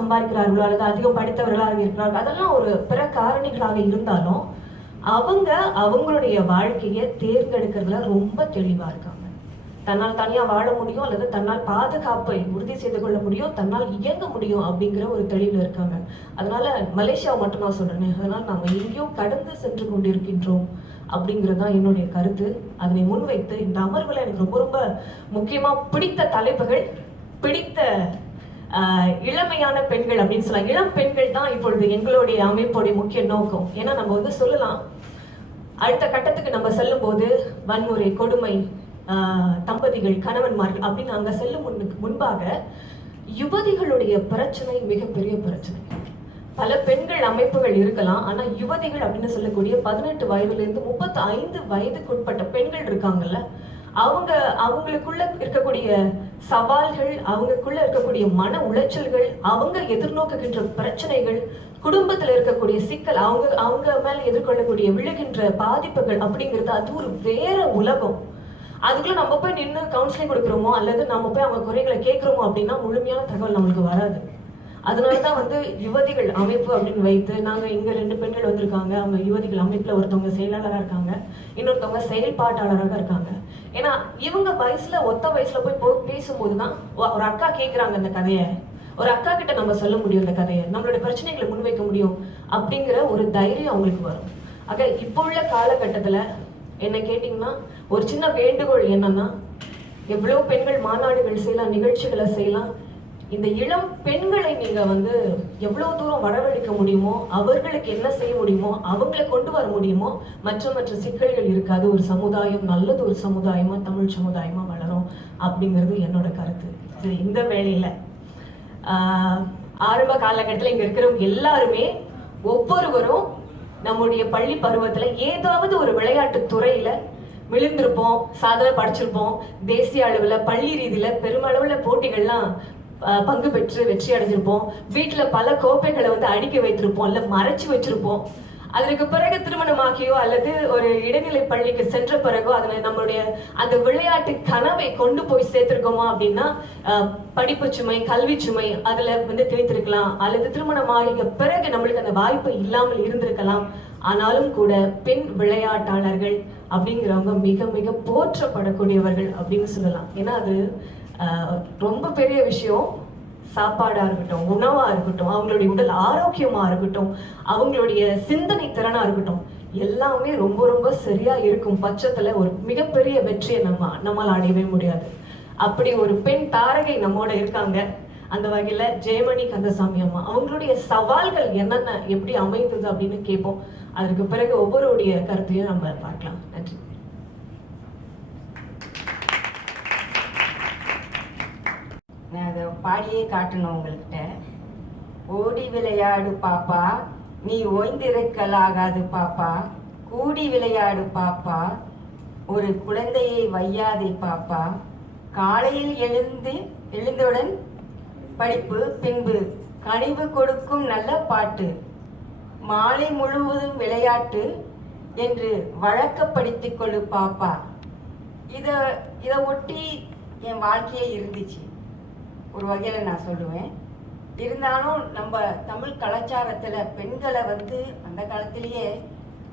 சம்பாதிக்கிறார்களோ அல்லது அதிகம் படித்தவர்களாக இருக்கிறார்கள், அதெல்லாம் ஒரு பிற காரணிகளாக இருந்தாலும் அவங்க அவங்களுடைய வாழ்க்கையை தேர்ந்தெடுக்கிறதுல ரொம்ப தெளிவா இருக்காங்க. தன்னால் தனியா வாழ முடியும் அல்லது தன்னால் பாதுகாப்பை உறுதி செய்து கொள்ள முடியும், தன்னால் இயங்க முடியும் அப்படிங்கிற ஒரு தெளிவில் இருக்காங்க. அதனால மலேசியாவை மட்டும் நான் சொல்றேன், அதனால நாம எங்கேயும் கடந்து சென்று கொண்டிருக்கின்றோம் அப்படிங்கிறது தான் என்னுடைய கருத்து. அதனை முன்வைத்து இந்த அமர்வுல எனக்கு ரொம்ப ரொம்ப முக்கியமா பிடித்த தலைப்புகள், பிடித்த இளமையான பெண்கள் அப்படின்னு சொல்லலாம். இளம் பெண்கள் தான் இப்பொழுது எங்களுடைய அமைப்புடைய முக்கிய நோக்கம். ஏன்னா நம்ம வந்து சொல்லலாம், அடுத்த கட்டத்துக்கு நம்ம செல்லும் போது வன்முறை, கொடுமை, தம்பதிகள், கணவன்மார்கள் அப்படின்னு அங்க செல்லும் முன்பாக யுவதிகளுடைய பிரச்சனை மிகப்பெரிய பிரச்சனை. பல பெண்கள் அமைப்புகள் இருக்கலாம், ஆனா யுவதிகள் அப்படின்னு சொல்லக்கூடிய 18 வயதுல இருந்து 35 வயதுக்குட்பட்ட பெண்கள் இருக்காங்கல்ல, அவங்களுக்குள்ள இருக்கக்கூடிய சவால்கள், அவங்களுக்குள்ள இருக்கக்கூடிய மன உளைச்சல்கள், அவங்க எதிர்நோக்குகின்ற பிரச்சனைகள், குடும்பத்துல இருக்கக்கூடிய சிக்கல், அவங்க மேல எதிர்கொள்ளக்கூடிய விழுகின்ற பாதிப்புகள் அப்படிங்கிறது அது ஒரு வேற உலகம். அதுக்குள்ள நம்ம போய் நின்று கவுன்சிலிங் கொடுக்குறோமோ அல்லது நம்ம போய் அவங்க குறைகளை கேட்கிறோமோ அப்படின்னா முழுமையான தகவல் நம்மளுக்கு வராது. அதனாலதான் வந்து யுவதிகள் அமைப்பு அப்படின்னு வைத்து நாங்க இங்க 2 பெண்கள் வந்திருக்காங்க. அவங்க யுவதிகள் அமைப்புல ஒருத்தவங்க செயலாளராக இருக்காங்க, இன்னொருத்தவங்க செயல்பாட்டாளராக இருக்காங்க. ஏன்னா இவங்க வயசுல ஒத்த வயசுல போய் பேசும்போதுதான் ஒரு அக்கா கேட்கிறாங்க இந்த கதையை, ஒரு அக்கா கிட்ட நம்ம சொல்ல முடியும் இந்த கதையை, நம்மளுடைய பிரச்சனைகளை முன்வைக்க முடியும் அப்படிங்கிற ஒரு தைரியம் அவங்களுக்கு வரும். ஆக இப்போ உள்ள காலகட்டத்துல என்ன கேட்டீங்கன்னா ஒரு சின்ன வேண்டுகோள் என்னன்னா, எவ்வளவு பெண்கள் மாநாடுகள் செய்யலாம், நிகழ்ச்சிகளை செய்யலாம். இந்த இளம் பெண்களை நீங்க வந்து எவ்வளவு தூரம் வரவழைக்க முடியுமோ, அவர்களுக்கு என்ன செய்ய முடியுமோ, அவங்களை கொண்டு வர முடியுமோ, மற்ற சிக்கல்கள் இருக்காது. ஒரு சமுதாயம் நல்லது, ஒரு சமுதாயமா, தமிழ் சமுதாயமா வளரும் அப்படிங்கிறது என்னோட கருத்து. சரி, இந்த வேளையில ஆரம்ப காலகட்டத்தில் இங்க இருக்கிறவங்க எல்லாருமே ஒவ்வொருவரும் நம்முடைய பள்ளி பருவத்துல ஏதாவது ஒரு விளையாட்டு துறையில விழுந்திருப்போம், சாதனை படிச்சிருப்போம். தேசிய அளவுல, பள்ளி ரீதியில பெருமளவுல போட்டிகள்லாம் பங்கு பெற்று வெற்றி அடைஞ்சிருப்போம். வீட்டுல பல கோப்பைகளை வந்து அடுக்கி வைத்திருப்போம், இல்ல மறைச்சு வச்சிருப்போம். அதற்கு பிறகு திருமணமாகியோ அல்லது ஒரு இடைநிலை பள்ளிக்கு சென்ற பிறகோ அதுல நம்மளுடைய அந்த விளையாட்டு கனவை கொண்டு போய் சேர்த்திருக்கோமா அப்படின்னா படிப்பு சுமை, கல்வி சுமை அதுல வந்து திணித்திருக்கலாம், அல்லது திருமணமாகிய பிறகு நம்மளுக்கு அந்த வாய்ப்பு இல்லாமல் இருந்திருக்கலாம். ஆனாலும் கூட பெண் விளையாட்டாளர்கள் அப்படிங்கிறவங்க மிக மிக போற்றப்படக்கூடியவர்கள் அப்படின்னு சொல்லலாம். ஏன்னா அது ரொம்ப பெரிய விஷயம். சாப்பாடா இருக்கட்டும், உணவா இருக்கட்டும், அவங்களுடைய உடல் ஆரோக்கியமா இருக்கட்டும், அவங்களுடைய சிந்தனை திறனா இருக்கட்டும், எல்லாமே ரொம்ப ரொம்ப சரியா இருக்கும் பட்சத்துல ஒரு மிகப்பெரிய வெற்றியை நம்மால் அடையவே முடியாது. அப்படி ஒரு பெண் தாரகை நம்மோட இருக்காங்க. அந்த வகையில ஜெயமணி கந்தசாமி அம்மா அவங்களுடைய சவால்கள் என்னென்ன, எப்படி அமைந்தது அப்படின்னு கேட்போம். அதற்கு பிறகு ஒவ்வொருடைய கருத்தையும் நம்ம பார்க்கலாம். நன்றி. நான் அதை பாடியே காட்டணும் உங்கள்கிட்ட. ஓடி விளையாடு பாப்பா, நீ ஓய்ந்திருக்கலாகாது பாப்பா, கூடி விளையாடு பாப்பா, ஒரு குழந்தையை வையாதே பாப்பா, காலையில் எழுந்தவுடன் படிப்பு, பின்பு கனிவு கொடுக்கும் நல்ல பாட்டு, மாலை முழுவதும் விளையாட்டு என்று வழக்கப்படுத்திக் கொள்ளு பாப்பா. இதை ஒட்டி என் வாழ்க்கையே இருந்துச்சு ஒரு வகையில் நான் சொல்லுவேன். இருந்தாலும் நம்ம தமிழ் கலாச்சாரத்தில் பெண்களை வந்து அந்த காலத்திலேயே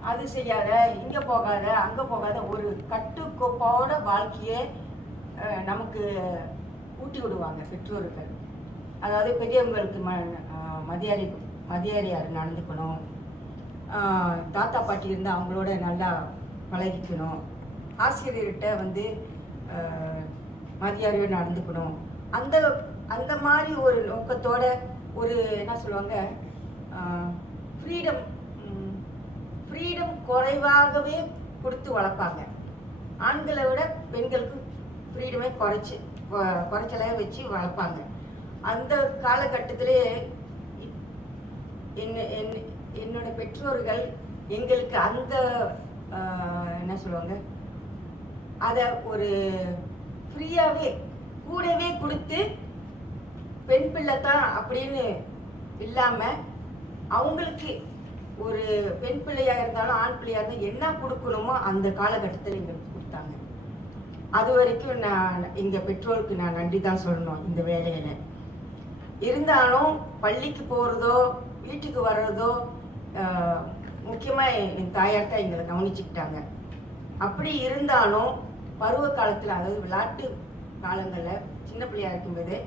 அது செய்யாத, இங்கே போகாத, அங்கே போகாத, ஒரு கட்டுக்கோப்போட வாழ்க்கையை நமக்கு ஊட்டி விடுவாங்க பெற்றோர்கள். அதாவது பெரியவங்களுக்கு மதியாரியார் நடந்துக்கணும், தாத்தா பாட்டி இருந்தால் அவங்களோட நல்லா பழகிக்கணும், ஆசிரியர்கிட்ட வந்து மதியாரியோடு நடந்துக்கணும். அந்த மாதிரி ஒரு நோக்கத்தோட ஒரு என்ன சொல்லுவாங்க, ஃப்ரீடம் குறைவாகவே கொடுத்து வளர்ப்பாங்க. ஆண்களை விட பெண்களுக்கு ஃப்ரீடமே குறைச்சலாக வச்சு வளர்ப்பாங்க. அந்த காலகட்டத்திலே என்னோட பெற்றோர்கள் எங்களுக்கு அந்த என்ன சொல்லுவாங்க, அதை ஒரு ஃப்ரீயாகவே கூடவே கொடுத்து பெண் பிள்ளை தான் அப்படின்னு இல்லாமல் அவங்களுக்கு ஒரு பெண் பிள்ளையாக இருந்தாலும் ஆண் பிள்ளையாக இருந்தாலும் என்ன கொடுக்கணுமோ அந்த காலகட்டத்தில் எங்களுக்கு கொடுத்தாங்க. அது வரைக்கும் நான் எங்கள் பெற்றோருக்கு நான் நன்றி தான் சொல்லணும் இந்த வேலையில். இருந்தாலும் பள்ளிக்கு போகிறதோ வீட்டுக்கு வர்றதோ முக்கியமாக என் தாயார் தான் எங்களை கவனிச்சுக்கிட்டாங்க. அப்படி இருந்தாலும் பருவ காலத்தில், அதாவது விளையாட்டு காலங்களில் சின்ன பிள்ளையா இருக்கும்போது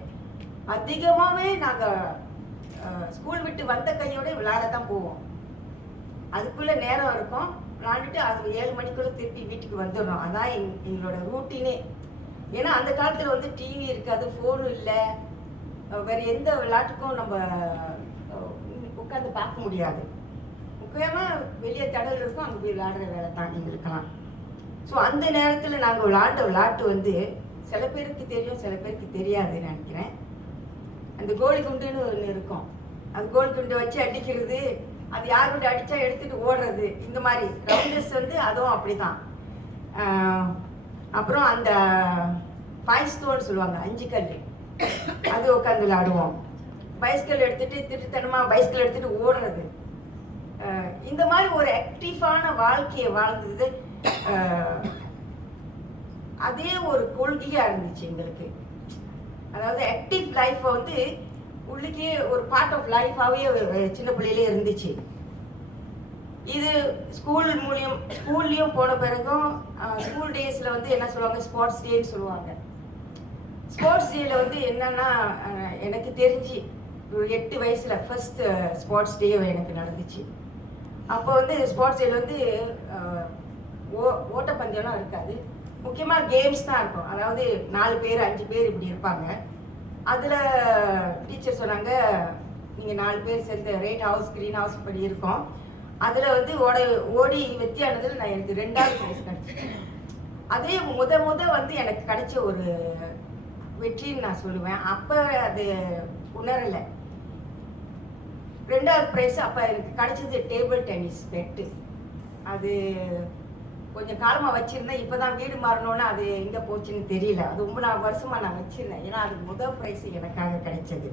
அதிகமாகவே நாங்கள் ஸ்கூல் விட்டு வந்த கையோட விளையாட தான் போவோம். அதுக்குள்ளே நேரம் இருக்கும், விளையாண்டுட்டு அது 7 மணிக்குள்ளே திருப்பி வீட்டுக்கு வந்துடணும். அதான் எங்களோட ரூட்டீனே. ஏன்னா அந்த காலத்தில் வந்து டிவி இருக்காது, ஃபோனும் இல்லை, வேறு எந்த விளையாட்டுக்கும் நம்ம உட்காந்து பார்க்க முடியாது. முக்கியமாக வெளியே தடல் இருக்கும், அங்கே போய் விளையாடுற வேலை தான் எங்களுக்கெல்லாம். ஸோ அந்த நேரத்தில் நாங்கள் விளையாட்டு வந்து சில பேருக்கு தெரியும், சில பேருக்கு தெரியாதுன்னு நினைக்கிறேன். அந்த கோழி குண்டுன்னு ஒன்று இருக்கும், அந்த கோழி குண்டை வச்சு அடிக்கிறது, அது யார் கூட அடித்தா எடுத்துகிட்டு ஓடுறது, இந்த மாதிரி ரவுண்டர்ஸ் வந்து அதுவும் அப்படி தான். அப்புறம் அந்த 5 ஸ்டோன் சொல்லுவாங்க, 5 கல், அது உட்காந்து விளையாடுவோம். பைஸ்கல் எடுத்துகிட்டு திருட்டுத்தனமாக பைஸ்கல் எடுத்துகிட்டு ஓடுறது, இந்த மாதிரி ஒரு ஆக்டிவான வாழ்க்கையை வாழ்ந்தது. அதே ஒரு கொள்கையாக இருந்துச்சு எங்களுக்கு. அதாவது ஆக்டிவ் லைஃப்பை வந்து உள்ளுக்கே ஒரு பார்ட் ஆஃப் லைஃபாகவே சின்ன பிள்ளையிலே இருந்துச்சு. இது ஸ்கூல்லையும் போன பிறகும் ஸ்கூல் டேஸில் வந்து என்ன சொல்லுவாங்க, ஸ்போர்ட்ஸ் டேன்னு சொல்லுவாங்க. ஸ்போர்ட்ஸ் டேயில் வந்து என்னென்னா, எனக்கு தெரிஞ்சு ஒரு 8 வயசில் ஃபர்ஸ்ட் ஸ்போர்ட்ஸ் டே எனக்கு நடந்துச்சு. அப்போ வந்து ஸ்போர்ட்ஸ் டேயில் வந்து ஓட்டப்பந்தயம்லாம் இருக்காது, முக்கியமாக கேம்ஸ் தான் இருக்கும். அதாவது 4 பேர் 5 பேர் இப்படி இருப்பாங்க. அதில் டீச்சர் சொன்னாங்க, நீங்கள் 4 பேர் சேர்ந்து ரெட் ஹவுஸ் க்ரீன் ஹவுஸ் இப்படி இருக்கோம், அதில் வந்து ஓடி வெற்றியானதில் நான் எனக்கு 2வது ப்ரைஸ் கிடச்சிட்டேன். அதே முத வந்து எனக்கு கிடைச்ச ஒரு வெற்றின்னு நான் சொல்லுவேன். அப்போ அது உணரலை. 2வது ப்ரைஸ் அப்போ எனக்கு கிடைச்சது டேபிள் டென்னிஸ் பெட்டு. அது கொஞ்சம் காலமாக வச்சுருந்தேன், இப்போ தான் வீடு மாறணுன்னு அது எங்கே போச்சுன்னு தெரியல. அது 9 வருஷமாக நான் வச்சுருந்தேன், ஏன்னா அது முதல் ப்ரைஸ் எனக்காக கிடைச்சது.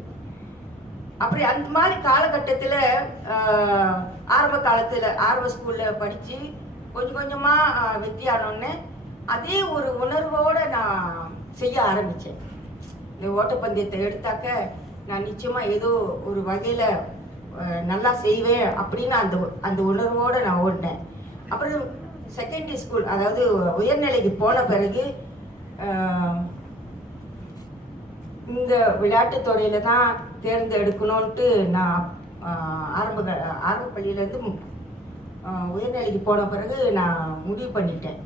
அப்படி அந்த மாதிரி காலகட்டத்தில் ஆரம்ப ஸ்கூலில் படித்து கொஞ்சம் கொஞ்சமாக வெற்றியானோன்னு அதே ஒரு உணர்வோடு நான் செய்ய ஆரம்பித்தேன். இந்த ஓட்டப்பந்தயத்தை எடுத்தாக்க நான் நிச்சயமாக ஏதோ ஒரு வகையில் நல்லா செய்வேன் அப்படின்னு அந்த உணர்வோடு நான் ஓடினேன். அப்புறம் செகண்டரி ஸ்கூல், அதாவது உயர்நிலைக்கு போன பிறகு இந்த விளையாட்டுத்துறையில் தான் தேர்ந்தெடுக்கணுன்ட்டு நான் ஆரம்ப பள்ளியிலேருந்து உயர்நிலைக்கு போன பிறகு நான் முடிவு பண்ணிட்டேன்.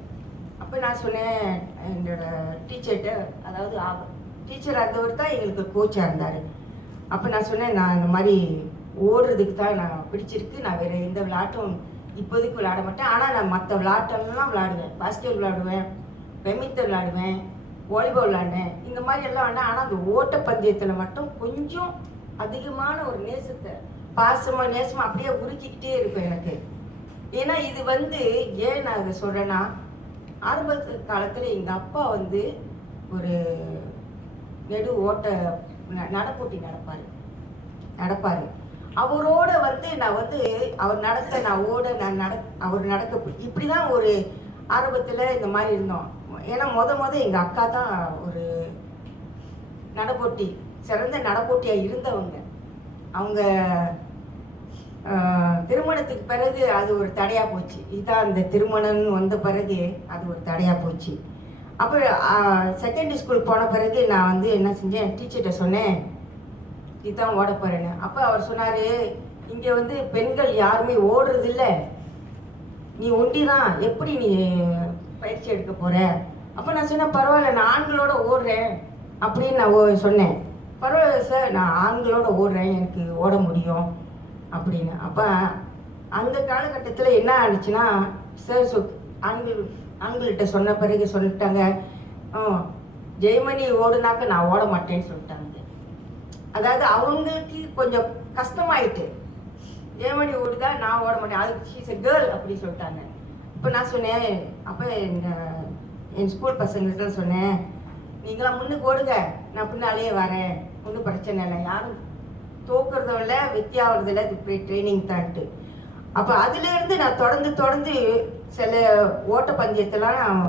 அப்போ நான் சொன்னேன் என்னோட டீச்சர்கிட்ட, அதாவது டீச்சர் இருந்தவர் தான் எங்களுக்கு கோச்சாக இருந்தார். அப்போ நான் சொன்னேன், நான் இந்த மாதிரி ஓடுறதுக்கு தான் நான் பிடிச்சிருக்கு, நான் வேறு எந்த விளையாட்டும் இப்போதைக்கு விளையாட மாட்டேன், ஆனால் நான் மற்ற விளையாட்டெல்லாம் விளையாடுவேன். பாஸ்கெட் விளையாடுவேன், பெமித்த விளையாடுவேன், வாலிபால் விளையாடுவேன், இந்த மாதிரி எல்லாம் வேண்டாம். ஆனால் அந்த ஓட்டப்பந்தயத்தில் மட்டும் கொஞ்சம் அதிகமான ஒரு நேசத்தை, நேசமாக அப்படியே உருக்கிக்கிட்டே இருக்கும் எனக்கு. ஏன்னா இது வந்து ஏன் நான் இதை சொல்கிறேன்னா, ஆரம்ப காலத்தில் எங்கள் அப்பா வந்து ஒரு ஓட்ட நடப்போட்டி நடப்பார். அவரோட வந்து நான் வந்து அவர் நடக்க, நான் ஓட, அவர் நடக்க, இப்படி தான் ஒரு ஆரம்பத்தில் இந்த மாதிரி இருந்தோம். ஏன்னா முத எங்கள் அக்கா தான் ஒரு சிறந்த நடப்போட்டியாக இருந்தவங்க. அவங்க திருமணத்துக்கு பிறகு அது ஒரு தடையாக போச்சு. இதுதான் அந்த திருமணம்னு வந்த பிறகு அது ஒரு தடையாக போச்சு. அப்புறம் செகண்டரி ஸ்கூல் போன பிறகு நான் வந்து என்ன செஞ்சேன், டீச்சர்கிட்ட சொன்னேன், இதுதான் ஓட போகிறேன்னு. அப்போ அவர் சொன்னார், இங்கே வந்து பெண்கள் யாருமே ஓடுறதில்ல, நீ ஒண்டி தான், எப்படி நீ பயிற்சி எடுக்க போகிற? அப்போ நான் சொன்னேன், பரவாயில்ல, நான் ஆண்களோட ஓடுறேன் அப்படின்னு நான் சொன்னேன். பரவாயில்ல சார், நான் ஆண்களோட ஓடுறேன், எனக்கு ஓட முடியும் அப்படின்னு. அப்போ அந்த காலகட்டத்தில் என்ன ஆனிச்சுன்னா, சார் ஆண்கள்கிட்ட சொன்ன பிறகு சொல்லிட்டாங்க, ஜெயமணி ஓடுனாக்க நான் ஓட மாட்டேன்னு சொல்லிட்டாங்க. அதாவது அவங்களுக்கு கொஞ்சம் கஷ்டமாயிட்டு, ஜெயமணி ஓடுதா நான் ஓட மாட்டேன், அது ஷீஸ் எ கேர்ள் அப்படி சொல்லிட்டாங்க. இப்போ நான் சொன்னேன், அப்போ என் ஸ்கூல் பசங்கள்கிட்ட சொன்னேன், நீங்களாம் முன்னுக்கு ஓடுங்க, நான் பின்னாலேயே வரேன், ஒன்றும் பிரச்சனை இல்லை, யாரும் தோக்குறதும் இல்லை வெற்றியாகிறதும் இல்லை, இப்படி ட்ரைனிங் தான்ட்டு. அப்போ அதுலேருந்து நான் தொடர்ந்து சில ஓட்டப்பந்தயத்தெல்லாம்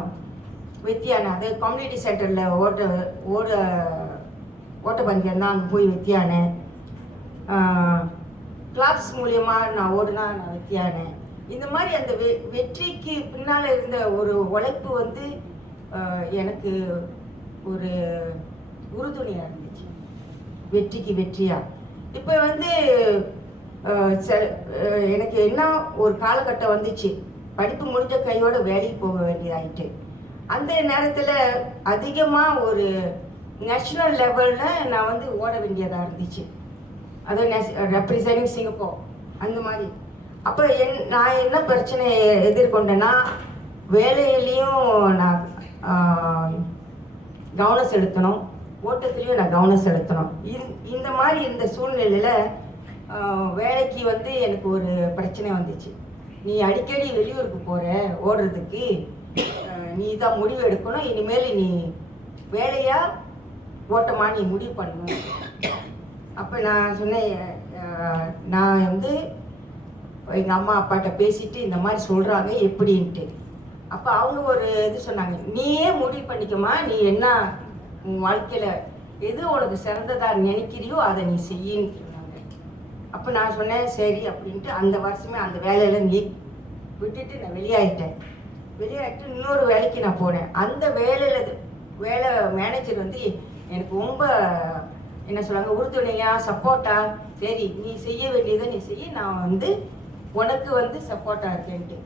வெற்றியானேன். அது கம்யூனிட்டி சென்டரில் ஓட ஓட்டப்பந்தயம் தான் அங்கே போய் வெற்றியானேன். கிளப்ஸ் மூலியமாக நான் ஓடுனா நான் வெற்றியானேன். இந்த மாதிரி அந்த வெற்றிக்கு பின்னால் இருந்த ஒரு உழைப்பு வந்து எனக்கு ஒரு உறுதுணையாக இருந்துச்சு, வெற்றிக்கு வெற்றியாக. இப்போ வந்து எனக்கு என்ன ஒரு காலகட்டம் வந்துச்சு, படிப்பு முடிஞ்ச கையோட வேலைக்கு போக வேண்டியதாயிட்டு. அந்த நேரத்தில் அதிகமாக ஒரு நேஷ்னல் லெவலில் நான் வந்து ஓட வேண்டியதாக இருந்துச்சு, அதுவும் ரெப்ரசன்டிங் சிங்கப்பூர் அந்த மாதிரி. அப்போ நான் என்ன பிரச்சனையை எதிர்கொண்டேன்னா, வேலையிலையும் நான் கவனம் செலுத்தணும், ஓட்டத்துலேயும் நான் கவனம் செலுத்தணும். இந்த மாதிரி இந்த சூழ்நிலையில் வேலைக்கு வந்து எனக்கு ஒரு பிரச்சனை வந்துச்சு. நீ அடிக்கடி வெளியூருக்கு போகிற ஓடுறதுக்கு, நீ தான் முடிவு எடுக்கணும், இனிமேல் நீ வேலையா ஓட்டமா நீ முடிவு பண்ணணும். அப்போ நான் சொன்னேன், நான் வந்து எங்கள் அம்மா அப்பாட்ட பேசிட்டு இந்த மாதிரி சொல்கிறாங்க எப்படின்ட்டு. அப்போ அவங்க ஒரு இது சொன்னாங்க, நீயே முடிவு பண்ணிக்கமா, நீ என்ன உன் வாழ்க்கையில் எது உனக்கு சிறந்ததாக நினைக்கிறியோ அதை நீ செய்யின்னு சொன்னாங்க. அப்போ நான் சொன்னேன் சரி அப்படின்ட்டு அந்த வருஷமே அந்த வேலையில் நீ விட்டுட்டு நான் வெளியாகிட்டு இன்னொரு வேலைக்கு நான் போனேன். அந்த வேலை மேனேஜர் வந்து எனக்கு ரொம்ப என்ன சொல்லுவாங்க, உறுதுணையாக சப்போர்ட்டாக, சரி நீ செய்ய வேண்டியதை நீ செய்ய, நான் வந்து உனக்கு வந்து சப்போர்ட்டாக இருக்கேன்ட்டு.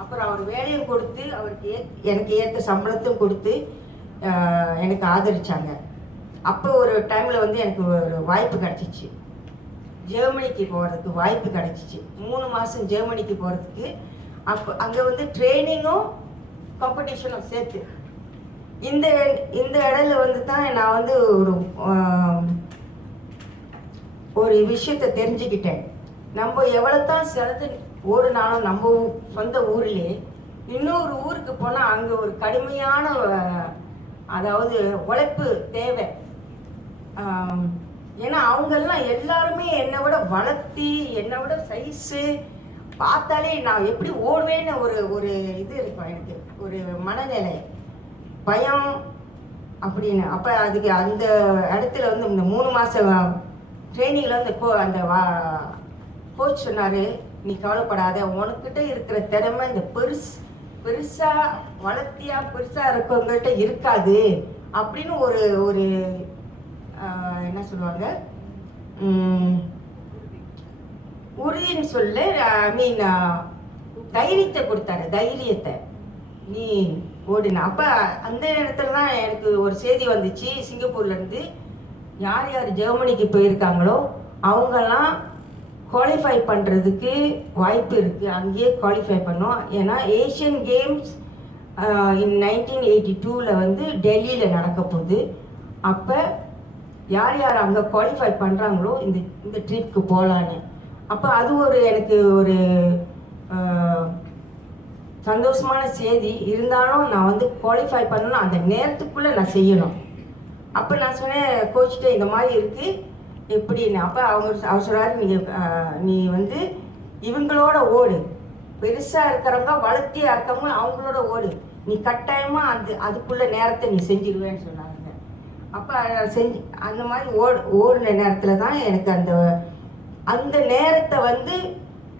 அப்புறம் அவர் வேலையும் கொடுத்து அவருக்கு எனக்கு ஏற்ற சம்பளத்தையும் கொடுத்து எனக்கு ஆதரிச்சாங்க. அப்போ ஒரு டைமில் வந்து எனக்கு ஒரு வாய்ப்பு கிடச்சிச்சு, ஜெர்மனிக்கு போகிறதுக்கு வாய்ப்பு கிடச்சிச்சு. 3 மாதம் ஜெர்மனிக்கு போகிறதுக்கு. அப்போ அங்கே வந்து ட்ரைனிங்கும் காம்படிஷனும் சேர்த்து இந்த இடத்துல வந்து தான் நான் வந்து ஒரு விஷயத்தை தெரிஞ்சுக்கிட்டேன். நம்ம எவ்வளோ தான் சிறந்து ஓடுனாலும் நம்ம சொந்த ஊர்லேயே இன்னொரு ஊருக்கு போனால் அங்கே ஒரு கடுமையான அதாவது உழைப்பு தேவை. ஏன்னா அவங்கெல்லாம் எல்லாருமே என்னை விட வளர்த்தி, என்னை விட சைஸு பார்த்தாலே நான் எப்படி ஓடுவேன்னு ஒரு இது இருக்கும், எனக்கு ஒரு மனநிலை, பயம் அப்படின்னு. அப்போ அதுக்கு அந்த இடத்துல வந்து இந்த 3 மாதம் ட்ரைனிங்கில் வந்து அந்த கோச் சொன்னார், நீ கவலைப்படாத, உனக்கிட்ட இருக்கிற திறமை இந்த பெருசாக வளர்த்தியாக பெருசாக இருக்கவங்கள்ட்ட இருக்காது அப்படின்னு ஒரு என்ன சொல்லுவாங்க, உறுதின்னு சொல்ல, ஐ மீன் தைரியத்தை கொடுத்தாரு, தைரியத்தை நீ ஓடின. அப்போ அந்த இடத்துல தான் எனக்கு ஒரு செய்தி வந்துச்சு, சிங்கப்பூர்லேருந்து யார் யார் ஜெர்மனிக்கு போயிருக்காங்களோ அவங்கெல்லாம் குவாலிஃபை பண்ணுறதுக்கு வாய்ப்பு இருக்குது, அங்கேயே குவாலிஃபை பண்ணோம். ஏன்னா ஏஷியன் கேம்ஸ் இன் 1982 வந்து டெல்லியில் நடக்க போகுது. அப்போ யார் யார் அங்கே குவாலிஃபை பண்ணுறாங்களோ இந்த ட்ரிப்க்கு போகலான்னு. அப்போ அது எனக்கு ஒரு சந்தோஷமான செய்தி. இருந்தாலும் நான் வந்து குவாலிஃபை பண்ணணும், அந்த நேரத்துக்குள்ளே நான் செய்யணும். அப்போ நான் சொன்னேன் கோச்சிட்ட, இந்த மாதிரி இருக்குது எப்படின்னு. அப்போ அவர் சொல்கிறாரு, நீ வந்து இவங்களோட ஓடு, பெருசாக இருக்கிறவங்க வளர்த்தியாக இருக்கவங்க அவங்களோட ஓடு, நீ கட்டாயமாக அதுக்குள்ள நேரத்தை நீ செஞ்சிருவேன்னு சொன்னாங்க. அப்போ அந்த மாதிரி ஓடின நேரத்தில் தான் எனக்கு அந்த நேரத்தை வந்து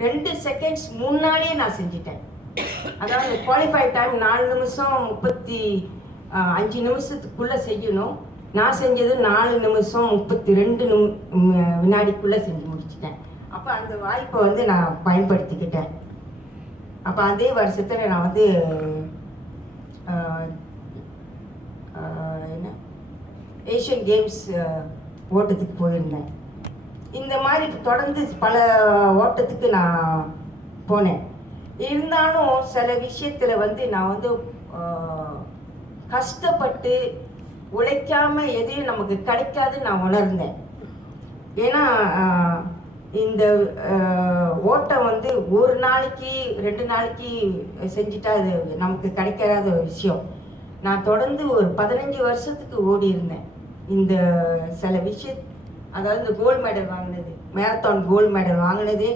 2 செகண்ட்ஸ் முன்னாடியே நான் செஞ்சிட்டேன். அதாவது குவாலிஃபை டைம் 4 நிமிஷம் 35 நிமிஷத்துக்குள்ளே செய்யணும், நான் செஞ்சது 4 நிமிஷம் 32 வினாடிக்குள்ளே செஞ்சு முடிச்சிட்டேன். அப்போ அந்த வாய்ப்பை வந்து நான் பயன்படுத்திக்கிட்டேன். அப்போ அதே வருஷத்தில் நான் வந்து என்ன ஏஷியன் கேம்ஸ் ஓட்டத்துக்கு போயிருந்தேன். இந்த மாதிரி தொடர்ந்து பல ஓட்டத்துக்கு நான் போனேன். இருந்தாலும் சில விஷயத்தில் வந்து நான் வந்து கஷ்டப்பட்டு உழைக்காமல் எதையும் நமக்கு கிடைக்காதுன்னு நான் உணர்ந்தேன். ஏன்னா இந்த ஓட்டம் வந்து ஒரு நாளைக்கு 2 நாளைக்கு செஞ்சுட்டா அது நமக்கு கிடைக்காத ஒரு விஷயம். நான் தொடர்ந்து ஒரு 15 வருஷத்துக்கு ஓடி இருந்தேன். இந்த சில அதாவது இந்த கோல்டு மெடல் வாங்கினது, மேரத்தான் கோல்டு மெடல் வாங்கினது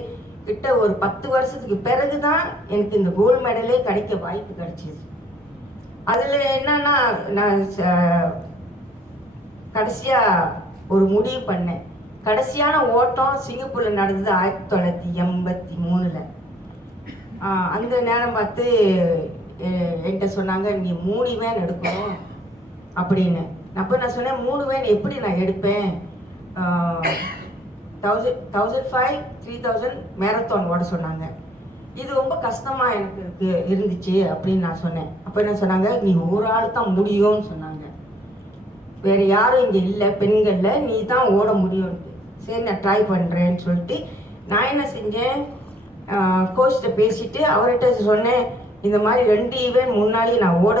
கிட்ட ஒரு 10 வருஷத்துக்கு பிறகு தான் எனக்கு இந்த கோல்டு மெடலே கிடைக்க வாய்ப்பு கிடைச்சிது. அதில் என்னன்னா, நான் கடைசியாக ஒரு முடிவு பண்ணேன். கடைசியான ஓட்டம் சிங்கப்பூரில் நடந்தது 1983. அந்த நேரம் பார்த்து என்கிட்ட சொன்னாங்க, நீ 3 வேன் எடுக்கணும் அப்படின்னு. அப்போ நான் சொன்னேன், 3 வேன் எப்படி நான் எடுப்பேன்? 1500 3000 மேரத்தான் ஓட சொன்னாங்க. இது ரொம்ப கஷ்டமாக எனக்கு இருந்துச்சு அப்படின்னு நான் சொன்னேன். அப்போ என்ன சொன்னாங்க, நீ ஒரு ஆள் தான் முடியும்னு சொன்னாங்க. வேறு யாரும் இங்கே இல்லை பெண்களில், நீ தான் ஓட முடியும்ட்டு. சரி நான் ட்ரை பண்ணுறேன்னு சொல்லிட்டு நான் என்ன செஞ்சேன், கோச்கிட்ட பேசிவிட்டு அவர்கிட்ட சொன்னேன், இந்த மாதிரி 2 ஈவென்ட் முன்னாடி நான் ஓட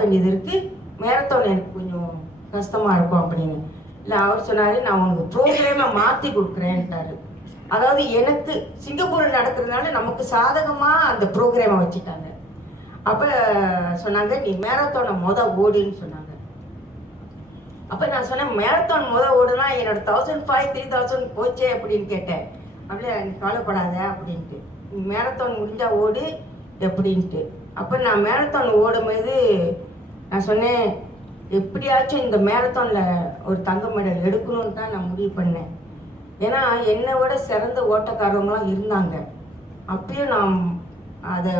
வேண்டியது இருக்குது, மேரத்தான் எனக்கு கொஞ்சம் கஷ்டமாக இருக்கும் அப்படின்னு. இல்லை அவர் சொன்னார், நான் உனக்கு ப்ரோக்ராமை மாற்றி கொடுக்குறேன்ட்டாரு. அதாவது எனக்கு சிங்கப்பூரில் நடக்கிறதுனால நமக்கு சாதகமாக அந்த ப்ரோக்ராமை வச்சுட்டாங்க. அப்போ சொன்னாங்க, நீ மேரத்தானை ஓடுன்னு சொன்னாங்க. அப்போ நான் சொன்னேன், மேரத்தான் ஓடுனா என்னோட 1500 3000 போச்சே அப்படின்னு கேட்டேன். அப்படியே எனக்கு கவலைப்படாத அப்படின்ட்டு, மேரத்தான் முடிஞ்சால் ஓடு எப்படின்ட்டு. அப்போ நான் மேரத்தான் ஓடும்போது நான் சொன்னேன், எப்படியாச்சும் இந்த மேரத்தானில் ஒரு தங்க மெடல் எடுக்கணும்னு தான் நான் முடிவு பண்ணேன். ஏன்னா என்னை விட சிறந்த ஓட்டக்காரவங்களாம் இருந்தாங்க. அப்பயும் நான் அதை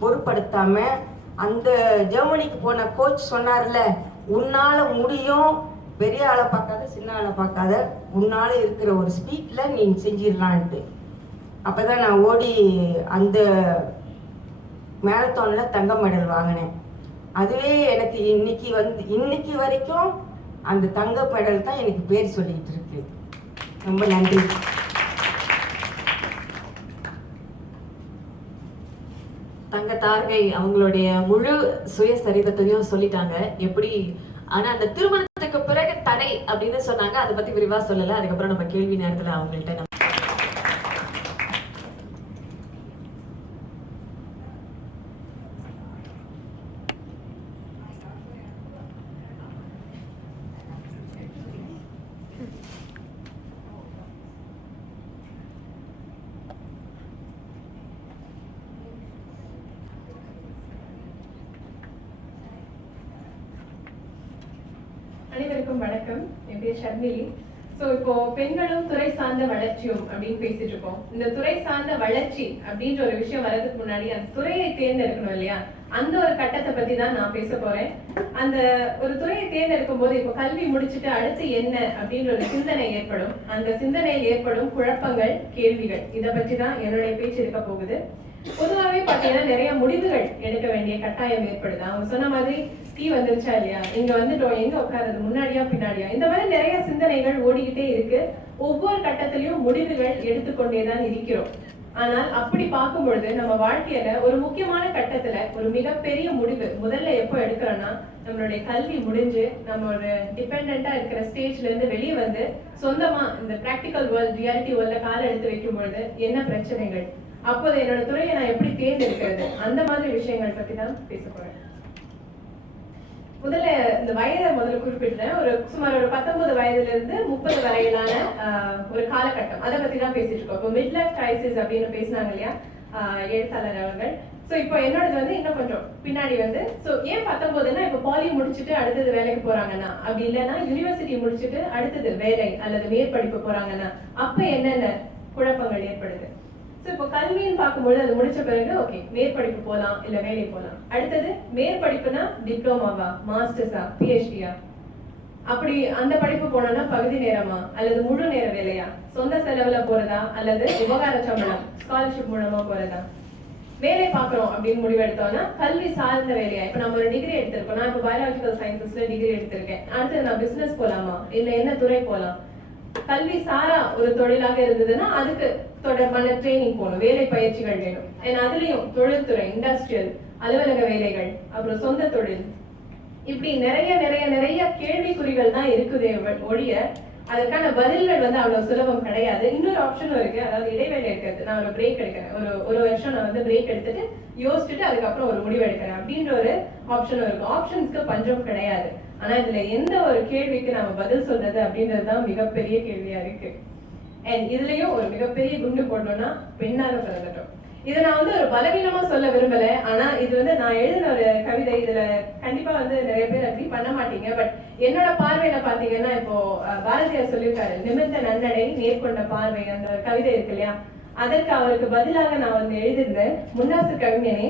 பொருட்படுத்தாமல் அந்த ஜெர்மனிக்கு போன கோச் சொன்னார்ல, உன்னால் முடியும், பெரிய ஆளை பார்க்காத சின்ன ஆளை பார்க்காத, உன்னால் இருக்கிற ஒரு ஸ்பீட்டில் நீ செஞ்சிடலான்ட்டு. அப்போ தான் நான் ஓடி அந்த மேரத்தானில் தங்க மெடல் வாங்கினேன். அதுவே எனக்கு இன்னைக்கு வரைக்கும் அந்த தங்க மெடல் தான் எனக்கு பேர் சொல்லிட்டு இருக்கு. ரொம்ப நன்றி. தங்க தாரகை அவங்களுடைய முழு சுயசரிதத்தையும் சொல்லிட்டாங்க எப்படி. ஆனா அந்த திருமணத்துக்கு பிறகு தடை அப்படின்னு சொன்னாங்க, அதை பத்தி விரிவா சொல்லல. அதுக்கப்புறம் நம்ம கேள்வி நேரத்துல அவங்கள்ட்ட அனைவருக்கும் வணக்கம். என் பேர் ஷர்மிலி. ஸோ இப்போ பெண்களும் துறை சார்ந்த வளர்ச்சியும் அப்படின்னு பேசிட்டு இருக்கோம். இந்த துறை சார்ந்த வளர்ச்சி அப்படின்ற ஒரு விஷயம் வர்றதுக்கு முன்னாடி அந்த துறையை தேர்ந்தெடுக்கணும் இல்லையா, அந்த ஒரு கட்டத்தை பத்தி தான் நான் பேச போறேன். அந்த ஒரு துறையை தேர்ந்தெடுக்கும் போது இப்போ கல்வி முடிச்சுட்டு அடுத்து என்ன அப்படின்ற ஒரு சிந்தனை ஏற்படும். அந்த சிந்தனையில் ஏற்படும் குழப்பங்கள், கேள்விகள், இதை பற்றி தான் என்னுடைய பேச்சு இருக்க போகுது. பொதுவாகவே பார்த்தீங்கன்னா நிறைய முடிவுகள் எடுக்க வேண்டிய கட்டாயம் ஏற்படுது. அவங்க சொன்ன மாதிரி டீ வந்துருச்சா இல்லையா, இங்க வந்துட்டோம், எங்க உட்காருது, முன்னாடியா பின்னாடியா, இந்த மாதிரி நிறைய சிந்தனைகள் ஓடிக்கிட்டே இருக்கு. ஒவ்வொரு கட்டத்திலையும் முடிவுகள் எடுத்துக்கொண்டேதான் இருக்கிறோம். ஆனால் அப்படி பார்க்கும் பொழுது நம்ம வாழ்க்கையில ஒரு முக்கியமான கட்டத்துல ஒரு மிகப்பெரிய முடிவு முதல்ல எப்போ எடுக்கிறோம்னா, நம்மளுடைய கல்வி முடிஞ்சு நம்ம ஒரு டிபெண்டா இருக்கிற ஸ்டேஜ்ல இருந்து வெளியே வந்து சொந்தமா இந்த பிராக்டிக்கல் வேர்ல்ட், ரியாலிட்டி வேர்ல்ட்ல காலை எடுத்து வைக்கும் பொழுது என்ன பிரச்சனைகள், அப்போது என்னோட துறையை நான் எப்படி தேர்ந்தெடுக்கிறது, அந்த மாதிரி விஷயங்கள் பத்தி தான் பேச போறேன். முதல்ல இந்த வயதை குறிப்பிட்டேன். சுமார் ஒரு 19 வயதுல இருந்து 30 வரையிலான ஒரு காலகட்டம், அதை பத்தி தான் பேசிட்டு இருக்கோம். இப்போ மிட் லைஃப் கிரைசிஸ் அப்படின்னு பேசினாங்க இல்லையா எழுத்தாளர் அவர்கள். ஸோ இப்போ என்னோடது இன்னும் கொஞ்சம் பின்னாடி ஸோ ஏன் 19னா, இப்போ பாலி முடிச்சுட்டு அடுத்தது வேலைக்கு போறாங்கன்னா, அப்படி இல்லைன்னா யூனிவர்சிட்டி முடிச்சுட்டு அடுத்தது வேலை அல்லது மேற்படிப்பு போறாங்கன்னா, அப்ப என்னென்ன குழப்பங்கள் ஏற்படுது. ஸோ இப்போ கல்வின்னு பார்க்கும்போது அது முடிச்ச பிறகு ஓகே மேற்படிப்பு போகலாம், இல்லை வேலை போகலாம். அடுத்தது மேற்படிப்புனா டிப்ளோமாவா, மாஸ்டர்ஸா, பிஹெச்டியா, அப்படி அந்த படிப்பு போனோம்னா பகுதி நேரமா அல்லது முழு நேர வேலையா, சொந்த செலவுல போறதா அல்லது உபகார சம்பளம் ஸ்காலர்ஷிப் மூலமா போறதா, வேலை பார்க்குறோம் அப்படின்னு முடிவெடுத்தோம்னா கல்வி சார்ந்த வேலையா. இப்போ நம்ம ஒரு டிகிரி எடுத்திருக்கோம், நான் இப்போ பயாலஜிக்கல் சயின்சஸ்ல டிகிரி எடுத்திருக்கேன், அடுத்தது நான் பிசினஸ் போகலாமா, இல்லை என்ன துறை போகலாம். கல்வி சாரா ஒரு தொழிலாக இருந்ததுன்னா அதுக்கு தொடர்பான ட்ரைனிங் போகணும், வேலை பயிற்சிகள் வேணும். ஏன்னா அதுலயும் தொழில்துறை, இண்டஸ்ட்ரியல், அலுவலக வேலைகள், அப்புறம் சொந்த தொழில், இப்படி நிறைய நிறைய நிறைய கேள்விக்குறிகள் தான் இருக்குதே ஒழிய அதற்கான பதில்கள் அவ்வளவு சுலபம் கிடையாது. இன்னொரு ஆப்ஷனும் இருக்கு, அதாவது இடைவேளை இருக்கிறது. நான் ஒரு பிரேக் எடுக்கிறேன், ஒரு வருஷம் நான் பிரேக் எடுத்துட்டு யோசிச்சுட்டு அதுக்கப்புறம் ஒரு முடிவு எடுக்கிறேன் அப்படின்ற ஒரு ஆப்ஷனும் இருக்கு. ஆப்ஷன்ஸ்க்கு பஞ்சம் கிடையாது. ஆனா இதுல எந்த ஒரு கேள்விக்கு நம்ம பதில் சொல்றது அப்படின்றதுதான் மிகப்பெரிய கேள்வியா இருக்கு. அண்ட் இதுலயும் ஒரு மிகப்பெரிய குண்டு போடணும்னா பெண்ணாக பிறந்துட்டோம். இதை நான் ஒரு பலவீனமா சொல்ல விரும்பல. ஆனா இது நான் எழுதின ஒரு கவிதை. இதுல கண்டிப்பா நிறைய பேர் அக்ரி பண்ண மாட்டீங்க. பட் என்னோட பார்வையில பாத்தீங்கன்னா இப்போ பாரதியார் சொல்லியிருக்காரு, நிமிர்ந்த நன்னடை நேர்கொண்ட பார்வை, அந்த கவிதை இருக்கு இல்லையா, அதற்கு அவருக்கு பதிலாக நான் வந்து எழுதியிருந்தேன், முன்னாசு கவிஞனே,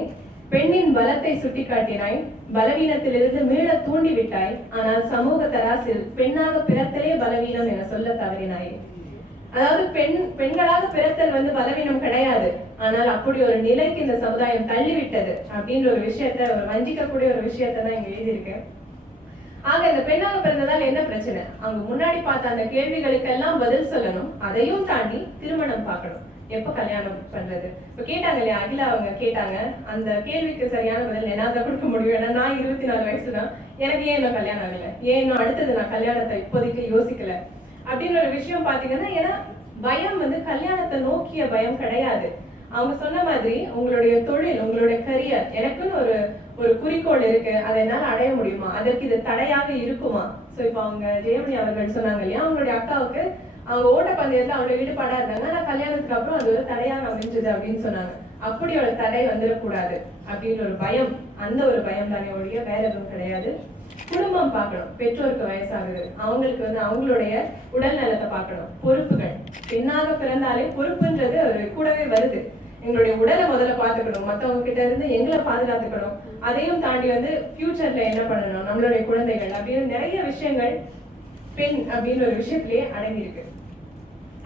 பெண்ணின் பலத்தை சுட்டி காட்டினாய், பலவீனத்திலிருந்து மீள தூண்டி விட்டாய், ஆனால் சமூக தராசில் பெண்ணாக பிறத்தலே பலவீனம் என சொல்ல தவறினாய். அதாவது பெண்களாக பிறத்தல் வந்து பலவீனம் கிடையாது, ஆனால் அப்படி ஒரு நிலைக்கு இந்த சமுதாயம் தள்ளிவிட்டது அப்படின்ற ஒரு விஷயத்த, ஒரு வஞ்சிக்கக்கூடிய ஒரு விஷயத்த தான் இங்க எழுதியிருக்கேன். ஆக இந்த பெண்ணாக பிறந்ததால் என்ன பிரச்சனை? அவங்க முன்னாடி பார்த்த அந்த கேள்விகளுக்கெல்லாம் பதில் சொல்லணும், அதையும் தாண்டி திருமணம் பார்க்கணும். எப்ப கல்யாணம் பண்றது? இப்ப கேட்டாங்க இல்லையா, அகிலா அவங்க கேட்டாங்க, அந்த கேள்விக்கு சரியான பதில் என்னால கொடுக்க முடியும். ஏன்னா நான் 24 வயசு தான், எனக்கு ஏன் இன்னும் கல்யாணம் ஆகல, ஏன் இன்னும் அடுத்தது நான் கல்யாணத்தை இப்போதைக்கு யோசிக்கல அப்படின்ற ஒரு விஷயம் பாத்தீங்கன்னா, ஏன்னா பயம் வந்து கல்யாணத்தை நோக்கிய பயம் கிடையாது. அவங்க சொன்ன மாதிரி உங்களுடைய தொழில், உங்களுடைய கரியர், எனக்குன்னு ஒரு குறிக்கோள் இருக்கு, அதை என்னால அடைய முடியுமா, அதற்கு இது தடையாக இருக்குமா? சோ இப்ப அவங்க ஜெயமணி அவர்கள் சொன்னாங்க இல்லையா, அவங்களுடைய அக்காவுக்கு அவங்க ஓட்டப்பந்தயத்துல அவருடைய ஈடுபாடா இருந்தாங்க, ஆனா கல்யாணத்துக்கு அப்புறம் அது ஒரு தடையாக அமைஞ்சது அப்படின்னு சொன்னாங்க. அப்படி ஒரு தடை வந்துடக்கூடாது அப்படின்னு ஒரு பயம், அந்த ஒரு பயம் தானே ஒழிய வேற எதுவும் கிடையாது. குடும்பம் பார்க்கணும், பெற்றோருக்கு வயசாகுது, அவங்களுக்கு வந்து அவங்களுடைய உடல் நலத்தை பார்க்கணும், பொறுப்புகள். பெண்ணாக பிறந்தாலே பொறுப்புன்றது ஒரு கூடவே வருது. எங்களுடைய உடலை முதல்ல பார்த்துக்கணும், மற்றவங்க கிட்ட இருந்து எங்களை பாதுகாத்துக்கணும், அதையும் தாண்டி வந்து ஃபியூச்சர்ல என்ன பண்ணணும், நம்மளுடைய குழந்தைகள் அப்படின்னு நிறைய விஷயங்கள் பெண் அப்படின்னு ஒரு விஷயத்திலேயே அடங்கியிருக்கு.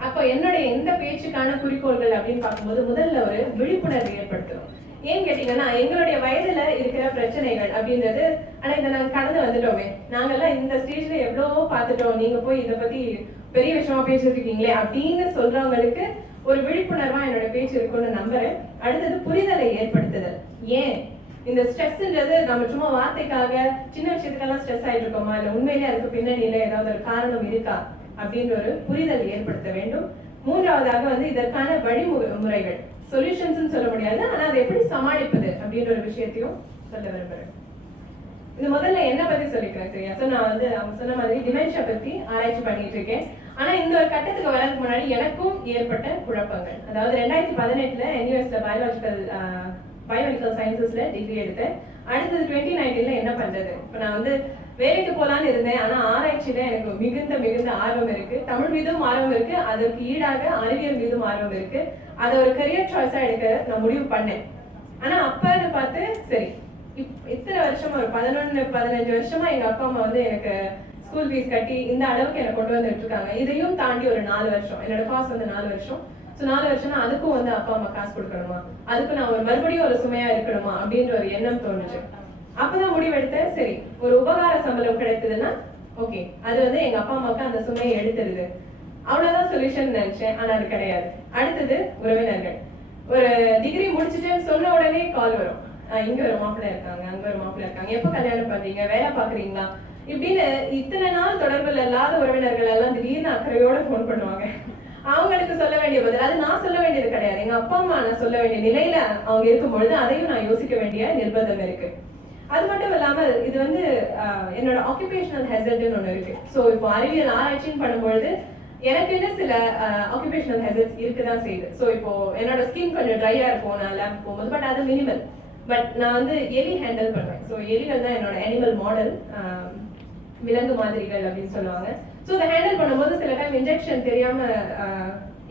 அப்போ என்னுடைய எந்த பேச்சுக்கான குறிக்கோள்கள் அப்படின்னு பார்க்கும்போது முதல்ல ஒரு விழிப்புணர்வு ஏற்படுத்தணும். ஏன் கேட்டீங்கன்னா, எங்களுடைய வயதுல இருக்கிற பிரச்சனைகள் அப்படின்றது, ஆனா இதை நாங்க கடந்து வந்துட்டோமே, நாங்கெல்லாம் இந்த ஸ்டேஜ்ல எவ்வளவோ பார்த்துட்டோம், நீங்க போய் இதை பத்தி பெரிய விஷயமா பேசிட்டு இருக்கீங்களே அப்படின்னு சொல்றவங்களுக்கு ஒரு விழிப்புணர்வா என்னோட பேச்சு இருக்கும்னு நம்புறேன். அடுத்தது புரிதலை ஏற்படுத்துதல். ஏன் இந்த ஸ்ட்ரெஸ்ன்றது நம்ம சும்மா வார்த்தைக்காக சின்ன விஷயத்துக்கெல்லாம் ஸ்ட்ரெஸ் ஆயிட்டு இருக்கோமா, இல்ல உண்மையிலே அதுக்கு பின்னணியில ஏதாவது ஒரு காரணம் இருக்கா அப்படின்ற ஒரு புரிதல் ஏற்படுத்த வேண்டும். மூன்றாவதாக வந்து இதற்கான வழிமுறைகள், சொல்யூஷன்ஸ் சொல்ல முடியாது, ஆனா அதை எப்படி சமாளிப்பது அப்படின்ற ஒரு விஷயத்தையும் சொல்ல விரும்புறேன். இது முதல்ல என்ன பத்தி சொல்லிக்கிறேன், சரியா? சோ நான் வந்து அவங்க சொன்ன மாதிரி டிமென்ஷியா பத்தி ஆராய்ச்சி பண்ணிட்டு இருக்கேன். ஆனா இந்த ஒரு கட்டத்துக்கு வரதுக்கு முன்னாடி எனக்கும் ஏற்பட்ட குழப்பங்கள். அதாவது 2018 NUSல பயோமெடிக்கல் சயின்சஸ்ல டிகிரி எடுத்தேன். அடுத்தது 2019 என்ன பண்றது? இப்ப நான் வந்து வேலைக்கு போலான்னு இருந்தேன், ஆனா ஆராய்ச்சியில எனக்கு மிகுந்த ஆர்வம் இருக்கு, தமிழ் மீதும் ஆர்வம் இருக்கு, அதற்கு ஈடாக அறிவியல் மீதும் ஆர்வம் இருக்கு. அதை ஒரு கரியர் சாய்ஸா எடுக்க நான் முடிவு பண்ணேன். ஆனா அப்ப பார்த்து சரி, இத்தனை வருஷமா ஒரு 11-15 வருஷமா எங்க அப்பா அம்மா வந்து எனக்கு ஸ்கூல் ஃபீஸ் கட்டி இந்த அளவுக்கு எனக்கு கொண்டு வந்துட்டு இருக்காங்க. இதையும் தாண்டி ஒரு 4 வருஷம், என்னோட காசு வந்து 4 வருஷம். ஸோ 4 வருஷம்னா அதுக்கும் வந்து அப்பா அம்மா காசு கொடுக்கணுமா, அதுக்கு நான் ஒரு மறுபடியும் ஒரு சுமையா இருக்கணுமா அப்படின்ற ஒரு எண்ணம் தோணுச்சு. அப்பதான் முடிவெடுத்தேன், சரி ஒரு உபகார சம்பளம் கிடைத்ததுன்னா ஓகே, அது வந்து எங்க அப்பா அம்மாவுக்கு அந்த சுமையை எடுத்துருது, அவ்வளவுதான் சொல்யூஷன் நினைச்சேன். ஆனா அது கிடையாது. அடுத்தது உறவினர்கள். ஒரு டிகிரி முடிச்சுட்டேன்னு சொன்ன உடனே கால் வரும், இங்க ஒரு மாப்பிள்ளை இருக்காங்க, அங்க ஒரு மாப்பிள்ளை இருக்காங்க, எப்ப கல்யாணம் பண்றீங்க, வேலை பாக்குறீங்களா இப்படின்னு இத்தனை நாள் தொடர்பில் இல்லாத உறவினர்கள் எல்லாம் திடீர்னு அக்கறையோட போன் பண்ணுவாங்க. அவங்களுக்கு சொல்ல வேண்டிய பதில் அது நான் சொல்ல வேண்டியது கிடையாது, எங்க அப்பா அம்மா நான் சொல்ல வேண்டிய நிலையில அவங்க இருக்கும் பொழுது அதையும் நான் யோசிக்க வேண்டிய நிர்பந்தம் இருக்கு. அது மட்டும் இல்லாமல் இது வந்து என்னோட ஆக்குபேஷனல் ஹெசர்ட்னு ஒண்ணு இருக்கு. ஸோ இப்போ அறிவியல் ஆராய்ச்சின்னு பண்ணும்பொழுது எனக்கு சில ஆக்குபேஷனல் ஹெசர்ட்ஸ் இருக்குதான் செய்யுது. ஸோ இப்போ என்னோட ஸ்கின் கொஞ்சம் ட்ரையா இருக்கும் நான் லேப் போகும்போது, பட் அது மினிமல். பட் நான் வந்து எலி ஹேண்டில் பண்ணுவேன். ஸோ எலிகள் தான் என்னோட அனிமல் மாடல், விலங்கு மாதிரிகள் அப்படின்னு சொல்லுவாங்க. ஸோ இதை ஹேண்டில் பண்ணும்போது சில டைம் இன்ஜெக்ஷன் தெரியாம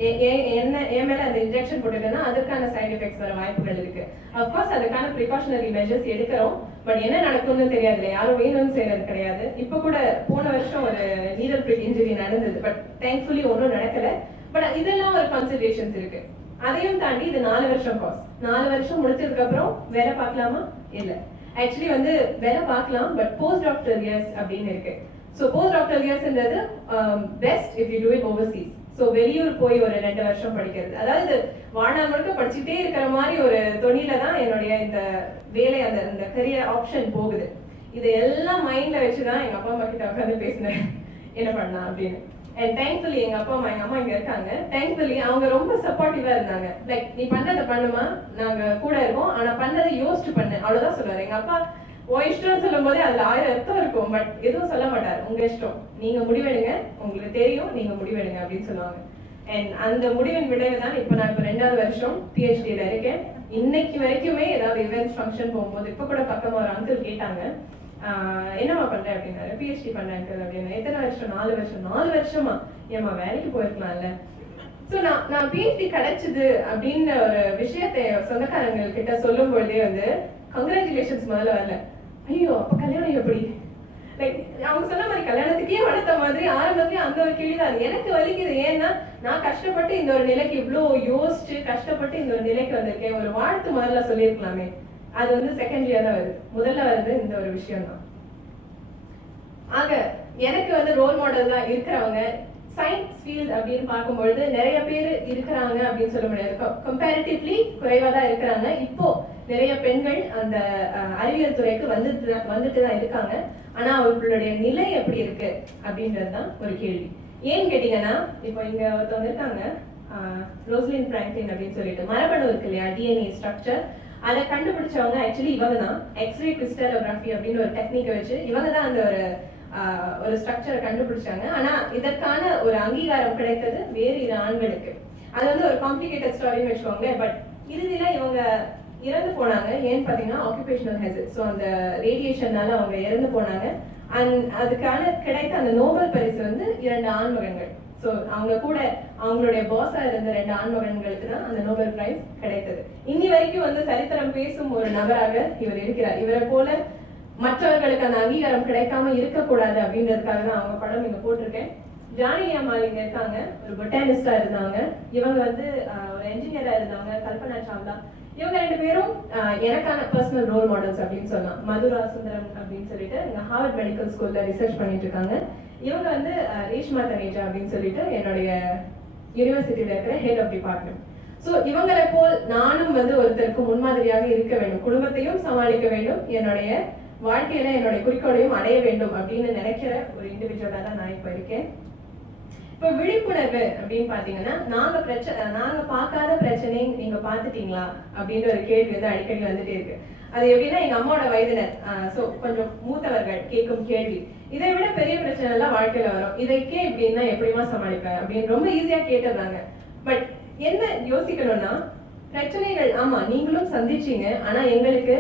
என் மேல அந்த இன்ஜெக்ஷன் போட்டுட்டேன்னா அதற்கான சைட் எஃபெக்ட்ஸ் வர வாய்ப்புகள் இருக்கு. அப்கோர்ஸ் அதுக்கான ப்ரிகாஷனரி மெஷர்ஸ் எடுக்கிறோம், பட் என்ன நடக்கும்னு தெரியாது, யாரும் வேணும்னு செய்யறது கிடையாது. இப்போ கூட போன வருஷம் ஒரு நீடல் பிரிக் இன்ஜுரி நடந்தது, பட் தேங்க்ஃபுல்லி ஒன்றும் நடக்கல. பட் இதெல்லாம் ஒரு கன்சிடரேஷன்ஸ் இருக்கு. அதையும் தாண்டி இது 4 வருஷம் கோர்ஸ். 4 வருஷம் முடிச்சதுக்கு அப்புறம் வேலை பார்க்கலாமா? இல்ல, ஆக்சுவலி வந்து வேலை பார்க்கலாம், பட் போஸ்ட் டாக்டர் இயர்ஸ் அப்படின்னு இருக்கு. ஸோ போஸ்ட் டாக்டர் இயர்ஸ்ன்றது best if you do it overseas. So வெளியூர் போய் ஒரு 2 வருஷம் படிக்கிறது, அதாவது வாழ்நாள் முழுக்க படிச்சுட்டே இருக்கிற மாதிரி ஒரு தொழில தான் என்னுடைய இந்த வேலை, அந்த கரியர் ஆப்ஷன் போகுது. இதை எல்லாம் மைண்ட்ல வச்சுதான் எங்க அப்பா அம்மா கிட்ட உட்காந்து பேசினேன் என்ன பண்ணலாம் அப்படின்னு. அண்ட் தேங்க்ஃபுல்லி எங்க அம்மா இங்க இருக்காங்க. தேங்க்ஃபுல்லி அவங்க ரொம்ப சப்போர்ட்டிவா இருந்தாங்க. லைக் நீ பண்றதை பண்ணுமா, நாங்க கூட இருக்கோம், ஆனா பண்றதை யோசிச்சு பண்ணு, அவ்வளவுதான் சொல்லுவாரு. எங்க அப்பா உன் இஷ்டம் சொல்லும் போதே அதுல 1000 அர்த்தம் இருக்கும், பட் எதுவும் சொல்ல மாட்டாரு, உங்க இஷ்டம், நீங்க முடிவெடுங்க, உங்களுக்கு தெரியும், நீங்க முடிவெடுங்க அப்படின்னு சொல்லுவாங்க. அண்ட் அந்த முடிவின் விளைவு தான் இப்போ நான் 2வது வருஷம் PhDல இருக்கேன். இன்னைக்கு வரைக்குமே ஏதாவது இவெண்ட்ஸ் ஃபங்க்ஷன் போகும்போது, இப்போ கூட பக்கமா ஒரு அங்கிள் கேட்டாங்க, என்னம்மா பண்ற அப்படின்னாரு. பிஹெச்டி பண்றேன் அப்படின்னு. எத்தனை வருஷம்? 4 வருஷம். 4 வருஷமா? ஏமா வேலைக்கு போயிருக்கலாம்ல. ஸோ நான் பிஹெச்டி கிடைச்சது அப்படின்ற ஒரு விஷயத்தை சொந்தக்காரங்க கிட்ட சொல்லும் பொழுதே வந்து கங்க்ராச்சுலேஷன்ஸ் முதல்ல வரல. ஐயோ அப்ப கல்யாணம் எப்படி? லைக் அவங்க சொன்ன மாதிரி கல்யாணத்துக்கே வளர்த்த மாதிரி ஆரம்பத்திலேயே அந்த ஒரு கேள்விதான் எனக்கு வலிக்குது. ஏன்னா நான் கஷ்டப்பட்டு இந்த ஒரு நிலைக்கு இவ்வளோ யோசிச்சு கஷ்டப்பட்டு இந்த ஒரு நிலைக்கு வந்திருக்கேன். ஒரு வாழ்த்து முதல்ல சொல்லியிருக்கலாமே. அது வந்து செகண்டரியா தான் வருது. முதல்ல வருது இந்த ஒரு விஷயம் தான். ஆக எனக்கு வந்து ரோல் மாடல் தான் இருக்கிறவங்க சயின்ஸ் ஃபீல்ட் அப்படின்னு பார்க்கும்பொழுது நிறைய பேர் இருக்கிறாங்க அப்படின்னு சொல்ல முடியாது. கம்பேரிட்டிவ்லி குறைவா தான் இருக்கிறாங்க. இப்போ நிறைய பெண்கள் அந்த அறிவியல் துறைக்கு வந்துட்டு தான் இருக்காங்க. ஆனா அவர்களுடைய நிலை எப்படி இருக்கு அப்படின்றது தான் ஒரு கேள்வி. ஏன்னு கேட்டீங்கன்னா இப்போ இங்க ஒருத்தவங்க இருக்காங்க, ரோஸ்லின் பிராங்க்லின் அப்படின்னு சொல்லிட்டு மரபணு இருக்கு இல்லையா, டிஎன்ஏ ஸ்ட்ரக்சர், அதை கண்டுபிடிச்சவங்க ஆக்சுவலி இவங்க தான். எக்ஸ்ரே கிறிஸ்டலோகிராஃபி அப்படின்னு ஒரு டெக்னிக்கை வச்சு இவங்க தான் அந்த ஒரு ஸ்ட்ரக்சரை கண்டுபிடிச்சாங்க. ஆனா இதற்கான ஒரு அங்கீகாரம் கிடைத்தது வேறு 2 ஆண்களுக்கு. அது வந்து ஒரு காம்ப்ளிகேட்டட் ஸ்டோரின்னு வச்சுக்கோங்க. பட் இறுதியில இவங்க இறந்து போனாங்க. ஏன்னு பாத்தீங்கன்னா ஆக்குபேஷனல் ஹெசட், ஸோ அந்த ரேடியேஷன்னால அவங்க இறந்து போனாங்க. அதுக்கான கிடைத்த அந்த நோபல் பரிசு வந்து 2 ஆண்மகன்கள். ஸோ அவங்க கூட அவங்களுடைய பாஸா இருந்த 2 ஆண்மகன்களுக்கு தான் அந்த நோபல் பிரைஸ் கிடைத்தது. இன்னி வரைக்கும் வந்து சரித்திரம் பேசும் ஒரு நபராக இவர் இருக்கிறார். இவரை போல மற்றவர்களுக்கு அந்த அங்கீகாரம் கிடைக்காம இருக்கக்கூடாது அப்படின்றதுக்காக தான் அவங்க படம் இங்க போட்டிருக்கேன். ஜானகி அம்மாள் இங்க இருக்காங்க, ஒரு பொட்டானிஸ்டா இருந்தாங்க. இவங்க வந்து ஒரு என்ஜினியரா இருந்தாங்க, கல்பனா சாவ்லா. இவங்க 2 பேரும் எனக்கான பர்சனல் ரோல் மாடல்ஸ் அப்படின்னு சொல்லலாம். மதுரா சுந்தரம் அப்படின்னு சொல்லிட்டு இங்க ஹார்வர்ட் மெடிக்கல் ஸ்கூல்ல ரிசர்ச் பண்ணிட்டு இருக்காங்க. இவங்க வந்து ரேஷ்மா தனேஜா அப்படின்னு சொல்லிட்டு என்னுடைய யூனிவர்சிட்டியில இருக்கிற ஹெட் ஆஃப் டிபார்ட்மெண்ட். ஸோ இவங்களை போல் நானும் வந்து ஒருத்தருக்கு முன்மாதிரியாக இருக்க வேண்டும், குடும்பத்தையும் சமாளிக்க வேண்டும், என்னுடைய வாழ்க்கையில என்னுடைய குறிக்கோளையும் அடைய வேண்டும் அப்படின்னு நினைக்கிற ஒரு இண்டிவிஜுவலா தான் நான் இப்ப இருக்கேன். இப்ப விழிப்புணர்வு அப்படின்னு பாத்தீங்கன்னா நாங்க பார்க்காத பிரச்சனை நீங்க பாத்துட்டீங்களா அப்படின்ற ஒரு கேள்வி வந்து அடிக்கடி வந்துட்டே இருக்கு. அது எப்படின்னா எங்க அம்மாவோட வயதினர், சோ கொஞ்சம் மூத்தவர்கள் கேட்கும் கேள்வி, இதை விட பெரிய பிரச்சனை எல்லாம் வாழ்க்கையில வரும், இதைக்கே இப்படின்னா எப்படிமா சமாளிப்பேன் அப்படின்னு ரொம்ப ஈஸியா கேட்டுறாங்க. பட் என்ன யோசிக்கணும்னா, பிரச்சனைகள் ஆமா நீங்களும் சந்திச்சீங்க, ஆனா எங்களுக்கு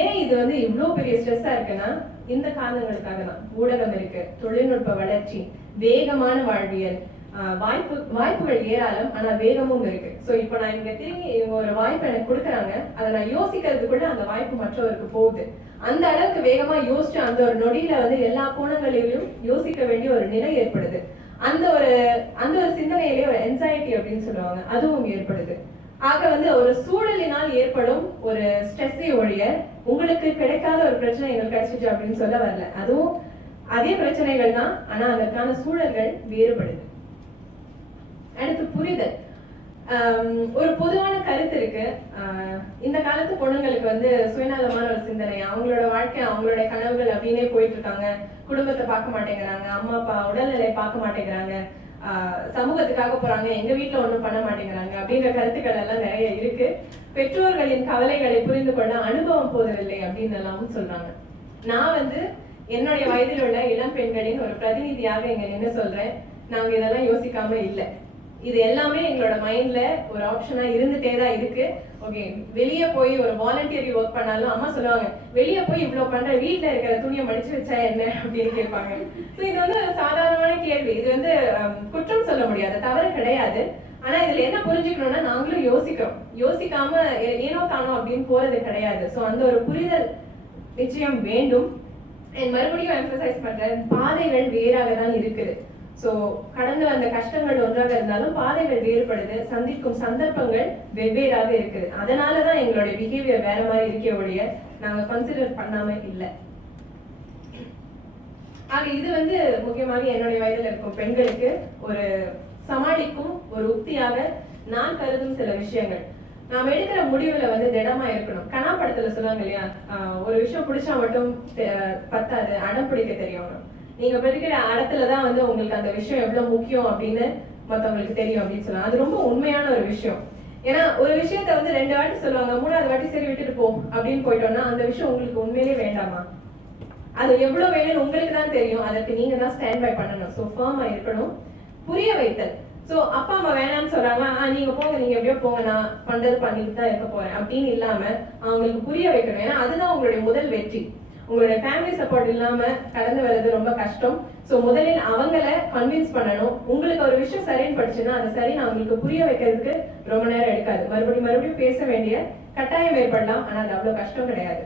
ஏன் இது வந்து இவ்வளவு பெரிய ஸ்ட்ரெஸ்ஸா இருக்குன்னா இந்த காரணங்களுக்காக தான். ஊடகம் இருக்கு, தொழில்நுட்ப வளர்ச்சி, வேகமான வாழ்வியல், வாய்ப்புகள் ஏராளம், ஆனா வேகமும் இருக்கு. சோ இப்போ நான் இங்க திரும்பி இவங்க ஒரு வாய்ப்பு எனக்கு கொடுக்குறாங்க, அதை நான் யோசிக்கிறதுக்குள்ள அந்த வாய்ப்பு மற்றவருக்கு போகுது. அந்த அளவுக்கு வேகமா யோசிச்சு அந்த ஒரு நொடியில வந்து எல்லா கோணங்களிலும் யோசிக்க வேண்டிய ஒரு நிலை ஏற்படுது. அந்த ஒரு சிந்தனையிலேயே ஒரு என்சைட்டி அப்படின்னு சொல்லுவாங்க, அதுவும் ஏற்படுது. ஆக வந்து ஒரு சூழலினால் ஏற்படும் ஒரு ஸ்ட்ரெஸ்ஸை ஒழிய உங்களுக்கு கிடைக்காத ஒரு பிரச்சனை எங்களுக்கு கிடைச்சிச்சு அப்படின்னு சொல்ல வரல. அதுவும் அதே பிரச்சனைகள் தான், ஆனா அதற்கான சூழல்கள் வேறுபடுது. அடுத்து புரிதல். ஒரு பொதுவான கருத்து இருக்கு, இந்த காலத்து பொண்ணுங்களுக்கு வந்து சுயநலமான ஒரு சிந்தனை, அவங்களோட வாழ்க்கை அவங்களோட கனவுகள் அப்படின்னே போயிட்டு இருக்காங்க, குடும்பத்தை பார்க்க மாட்டேங்கிறாங்க, அம்மா அப்பா உடல்நிலை பார்க்க மாட்டேங்கிறாங்க, சமூகத்துக்காக போறாங்க, எங்க வீட்டுல ஒண்ணும் பண்ண மாட்டேங்கிறாங்க அப்படின்ற கருத்துக்கள் எல்லாம் நிறைய இருக்கு. பெற்றோர்களின் கவலைகளை புரிந்து கொள்ள அனுபவம் போதவில்லை அப்படின்னு எல்லாமும் சொல்றாங்க. நான் வந்து என்னுடைய வயதில் உள்ள இளம் பெண்களின் ஒரு பிரதிநிதியாக இங்க என்ன சொல்றேன், நாங்க இதெல்லாம் யோசிக்காம இல்லை. இது எல்லாமே எங்களோட மைண்ட்ல ஒரு ஆப்ஷனா இருந்துட்டே தான் இருக்கு. ஓகே, வெளியே போய் ஒரு வாலண்டியரி ஒர்க் பண்ணாலும் அம்மா சொல்லுவாங்க, வெளியே போய் இவ்வளவு பண்ற, வீட்டுல இருக்கிற துணியை மடிச்சு வச்சா என்ன அப்படின்னு கேட்பாங்க. ஸோ இது வந்து ஒரு சாதாரணமான கேள்வி, இது வந்து குற்றம் சொல்ல முடியாது, தவறு கிடையாது. ஆனா இதுல என்ன புரிஞ்சுக்கணும்னா, நாங்களும் யோசிக்கிறோம், யோசிக்காம ஏனோ தானோ அப்படின்னு போறது கிடையாது. ஸோ அந்த ஒரு புரிதல் நிச்சயம் வேண்டும். மறுபடியும் எம்பசைஸ் பண்றேன், பாதைகள் வேறாக தான் இருக்குது. ஸோ கடந்து வந்த கஷ்டங்கள் ஒன்றாக இருந்தாலும் பாதைகள் வேறுபடுது, சந்திக்கும் சந்தர்ப்பங்கள் வெவ்வேறாக இருக்குது. அதனாலதான் எங்களுடைய பிஹேவியர் வேற மாதிரி இருக்க ஒழிய நாங்க கன்சிடர் பண்ணாம இல்லை. ஆக இது வந்து முக்கியமாக என்னுடைய வயதில் இருக்கும் பெண்களுக்கு ஒரு சமாளிக்கும் ஒரு உத்தியாக நான் கருதும் சில விஷயங்கள். நாம எடுக்கிற முடிவுல வந்து திடமா இருக்கணும். கனா படத்துல சொல்லுவாங்க இல்லையா, ஒரு விஷயம் பிடிச்சா மட்டும் பத்தாது, அடம் பிடிக்க தெரியணும். நீங்க படிக்கிற இடத்துலதான் வந்து உங்களுக்கு அந்த விஷயம் எவ்வளவு முக்கியம் அப்படின்னு மத்தவங்களுக்கு தெரியும் அப்படின்னு சொல்லுவாங்க. அது ரொம்ப உண்மையான ஒரு விஷயம். ஏன்னா ஒரு விஷயத்த வந்து 2 வாட்டி சொல்லுவாங்க, 3வது வாட்டி சரி விட்டுட்டு போ அப்படின்னு போயிட்டோம்னா அந்த விஷயம் உங்களுக்கு உண்மையிலே வேண்டாமா? அது எவ்வளவு வேணும்னு உங்களுக்கு தான் தெரியும், அதற்கு நீங்க தான் ஸ்டாண்ட் பை பண்ணணும். ஸோ ஃபர்மா இருக்கணும். புரிய வைத்தல். ஸோ அப்பா அம்மா வேணாம்னு சொல்றாங்க, நீங்க போங்க, நீங்க எப்படியோ போங்க, நான் பண்றது பண்ணிட்டு தான் இருக்க போறேன் அப்படின்னு இல்லாம அவங்களுக்கு புரிய வைக்கணும். ஏன்னா அதுதான் உங்களுடைய முதல் வெற்றி. உங்களுடைய ஃபேமிலி சப்போர்ட் இல்லாம கடந்து வர்றது ரொம்ப கஷ்டம். ஸோ முதலில் அவங்கள கன்வின்ஸ் பண்ணணும். உங்களுக்கு ஒரு விஷயம் சரின்னு படிச்சுன்னா அது சரி நான் உங்களுக்கு புரிய வைக்கிறதுக்கு ரொம்ப நேரம் எடுக்காது. மறுபடியும் பேச வேண்டிய கட்டாயம் ஏற்படலாம். ஆனா அது அவ்வளவு கஷ்டம் கிடையாது.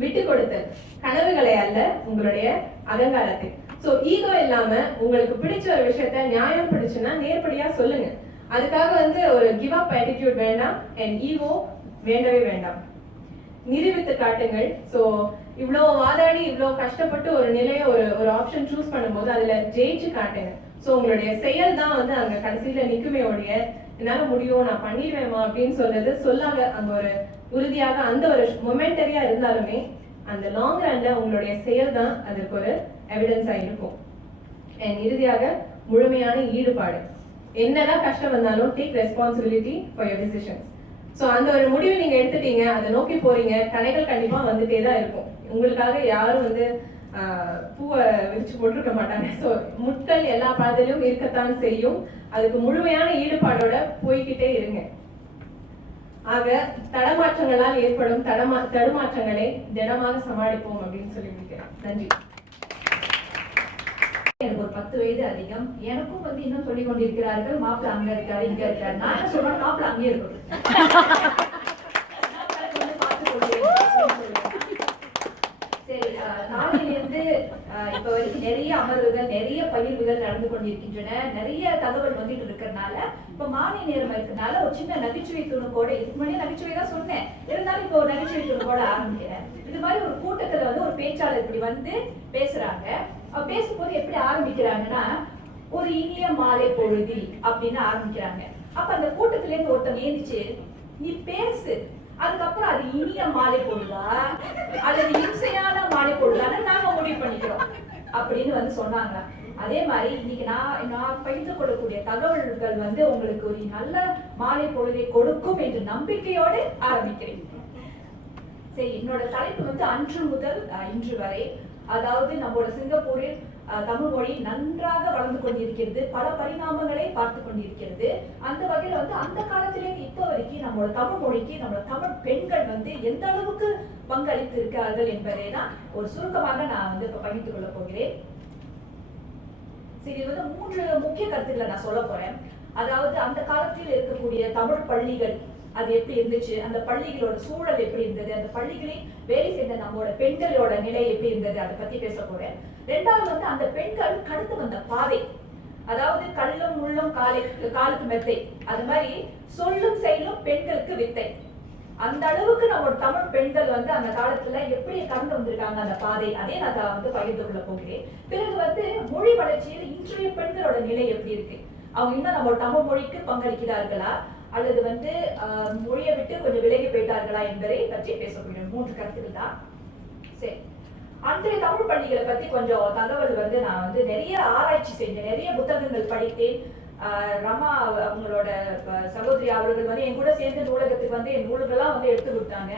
விட்டு கொடுத்தல் கனவுகளை அல்ல, உங்களுடைய அகங்காரத்தை. ஸோ ஈகோ இல்லாம உங்களுக்கு பிடிச்ச ஒரு விஷயத்த நியாயம் பிடிச்சுன்னா நேர்படியா சொல்லுங்க. அதுக்காக வந்து ஒரு கிவ் அப் ஆட்டிடியூட் வேண்டாம், அண்ட் ஈகோ வேண்டவே வேண்டாம். நிரூபித்து காட்டுங்கள். ஸோ இவ்வளோ வாதாடி இவ்வளோ கஷ்டப்பட்டு ஒரு நிலையை ஒரு ஆப்ஷன் சூஸ் பண்ணும்போது அதுல ஜெயிச்சு காட்டுங்க. ஸோ உங்களுடைய செயல் தான் வந்து அங்க கடைசியில நிக்குமே ஒழிய என்னால முடியும் நான் பண்ணிடுவேமா அப்படின்னு சொல்றது சொல்லாத அங்க ஒரு உறுதியாக அந்த ஒரு மொமெண்டரியா இருந்தாலுமே அந்த லாங் ரன்ல உங்களுடைய செயல் தான் அதுக்கு ஒரு எவிடன்ஸா இருக்கும். அண்ட் இறுதியாக முழுமையான ஈடுபாடு. என்னதான் கஷ்டம் வந்தாலும் take responsibility for your decisions. So அந்த ஒரு முடிவை நீங்க எடுத்துட்டீங்க, அதை நோக்கி போறீங்க, தடைகள் கண்டிப்பா வந்துட்டே தான் இருக்கும். உங்களுக்காக யாரும் வந்து பூவை விரிச்சு போட்டிருக்க மாட்டாங்க. ஸோ முட்கள் எல்லா பாதையிலும் இருக்கத்தான் செய்யும். அதுக்கு முழுமையான ஈடுபாடோட போய்கிட்டே இருங்க. ஆக தடமாற்றங்களால் ஏற்படும் தடுமாற்றங்களை திடமாக சமாளிப்போம் அப்படின்னு சொல்லி முடிக்கிறேன். நன்றி. எனக்கு ஒரு 10 வயது அதிகம். எனக்கும் வந்து இன்னும் சொல்லிக் கொண்டிருக்கிறார்கள் மாப்பிள்ள அங்க இருக்காரு இங்க இருக்காரு. நான் என்ன சொல்றேன், மாப்பிள்ள அங்கே இருக்கட்டும். சரி, நாளையிலிருந்து இப்ப வரைக்கும் நிறைய அமர்வுகள் நிறைய பகிர்வுகள் நடந்து கொண்டிருக்கின்றன. நிறைய தகவல் வந்துட்டு இருக்கிறதுனால இப்ப மாலை நேரம் இருக்கிறதுனால ஒரு சின்ன நகைச்சுவை துணுக்கோட, இதுக்கு முன்னாடி நகைச்சுவை தான் சொன்னேன், இருந்தாலும் இப்போ ஒரு நகைச்சுவை துணுக்கோட ஆரம்பிக்கிறேன். இது மாதிரி ஒரு கூட்டத்துல வந்து ஒரு பேச்சாளர் இப்படி வந்து பேசுறாங்க. பேசும்போது எப்படி ஆரம்பிக்கிறாங்கன்னா, ஒரு இனிய மாலை பொழுதில் அப்படின்னு ஆரம்பிக்கிறாங்க. அப்ப அந்த கூட்டத்துல இருந்து ஒருத்தன் ஏந்திச்சு, நீ பேசு, அதுக்கப்புறம் அது இனிய மாலை பொழுதா அல்லது இம்சையான மாலை பொழுதான்னு நாங்க முடிவு பண்ணிக்கிறோம் அப்படின்னு வந்து சொன்னாங்க. அதே மாதிரி இன்னைக்கு நான் பகிர்ந்து கொள்ளக்கூடிய தகவல்கள் வந்து உங்களுக்கு ஒரு நல்ல மாலை பொழுதை கொடுக்கும் என்று நம்பிக்கையோடு ஆரம்பிக்கிறேன். சரி, என்னோட தலைப்பு வந்து அன்று முதல் இன்று வரை. அதாவது நம்மளோட சிங்கப்பூரில் தமிழ் மொழி நன்றாக வளர்ந்து கொண்டிருக்கிறது, பல பரிணாமங்களை பார்த்து கொண்டிருக்கிறது. அந்த வகையில வந்து அந்த காலத்திலேருந்து இப்ப வரைக்கும் நம்மளோட தமிழ் மொழிக்கு நம்மளோட தமிழ் பெண்கள் வந்து எந்த அளவுக்கு பங்களித்து இருக்கிறார்கள் என்பதை தான் ஒரு சுருக்கமாக நான் வந்து இப்ப பகிர்ந்து கொள்ள போகிறேன். சரி, இது வந்து 3 முக்கிய கருத்துக்களை நான் சொல்ல போறேன். அதாவது அந்த காலத்தில் இருக்கக்கூடிய தமிழ் பள்ளிகள் அது எப்படி இருந்துச்சு, அந்த பள்ளிகளோட சூழல் எப்படி இருந்தது, அந்த பள்ளிகளில் வேலை செய்த நம்மளோட பெண்களோட நிலை எப்படி இருந்தது, அதை பத்தி பேச போறேன். 2வது வந்து அந்த பெண்கள் கடந்து வந்த பாதை. அதாவது கல்லும் முள்ளும் காலுக்கு மெத்தை, அது மாதிரி சொல்லும் செயலும் பெண்களுக்கு வித்தை. அந்த அளவுக்கு நம்மளோட தமிழ் பெண்கள் வந்து அந்த காலத்துல எப்படி கடந்து வந்திருக்காங்க அந்த பாதை, அதே நான் வந்து பகிர்ந்து கொள்ள போகிறேன். பிறகு வந்து மொழி வளர்ச்சியில் இன்றைய பெண்களோட நிலை எப்படி இருக்கு, அவங்க இன்னும் நம்மளோட தமிழ் மொழிக்கு பங்களிக்கிறார்களா அல்லது வந்து மொழியை விட்டு கொஞ்சம் விலகி போயிட்டார்களா என்பதை பற்றி பேசக்கூடிய 3 கருத்துக்கள் தான். சரி, அன்றைய தமிழ் பள்ளிகளை பத்தி கொஞ்சம் தகவல் வந்து நான் வந்து நிறைய ஆராய்ச்சி செஞ்சேன், நிறைய புத்தகங்கள் படித்தேன். ரமா அவங்களோட சகோதரி அவர்கள் வந்து என் கூட சேர்ந்து நூலகத்துக்கு வந்து என் நூல்கள்லாம் வந்து எடுத்து கொடுத்தாங்க.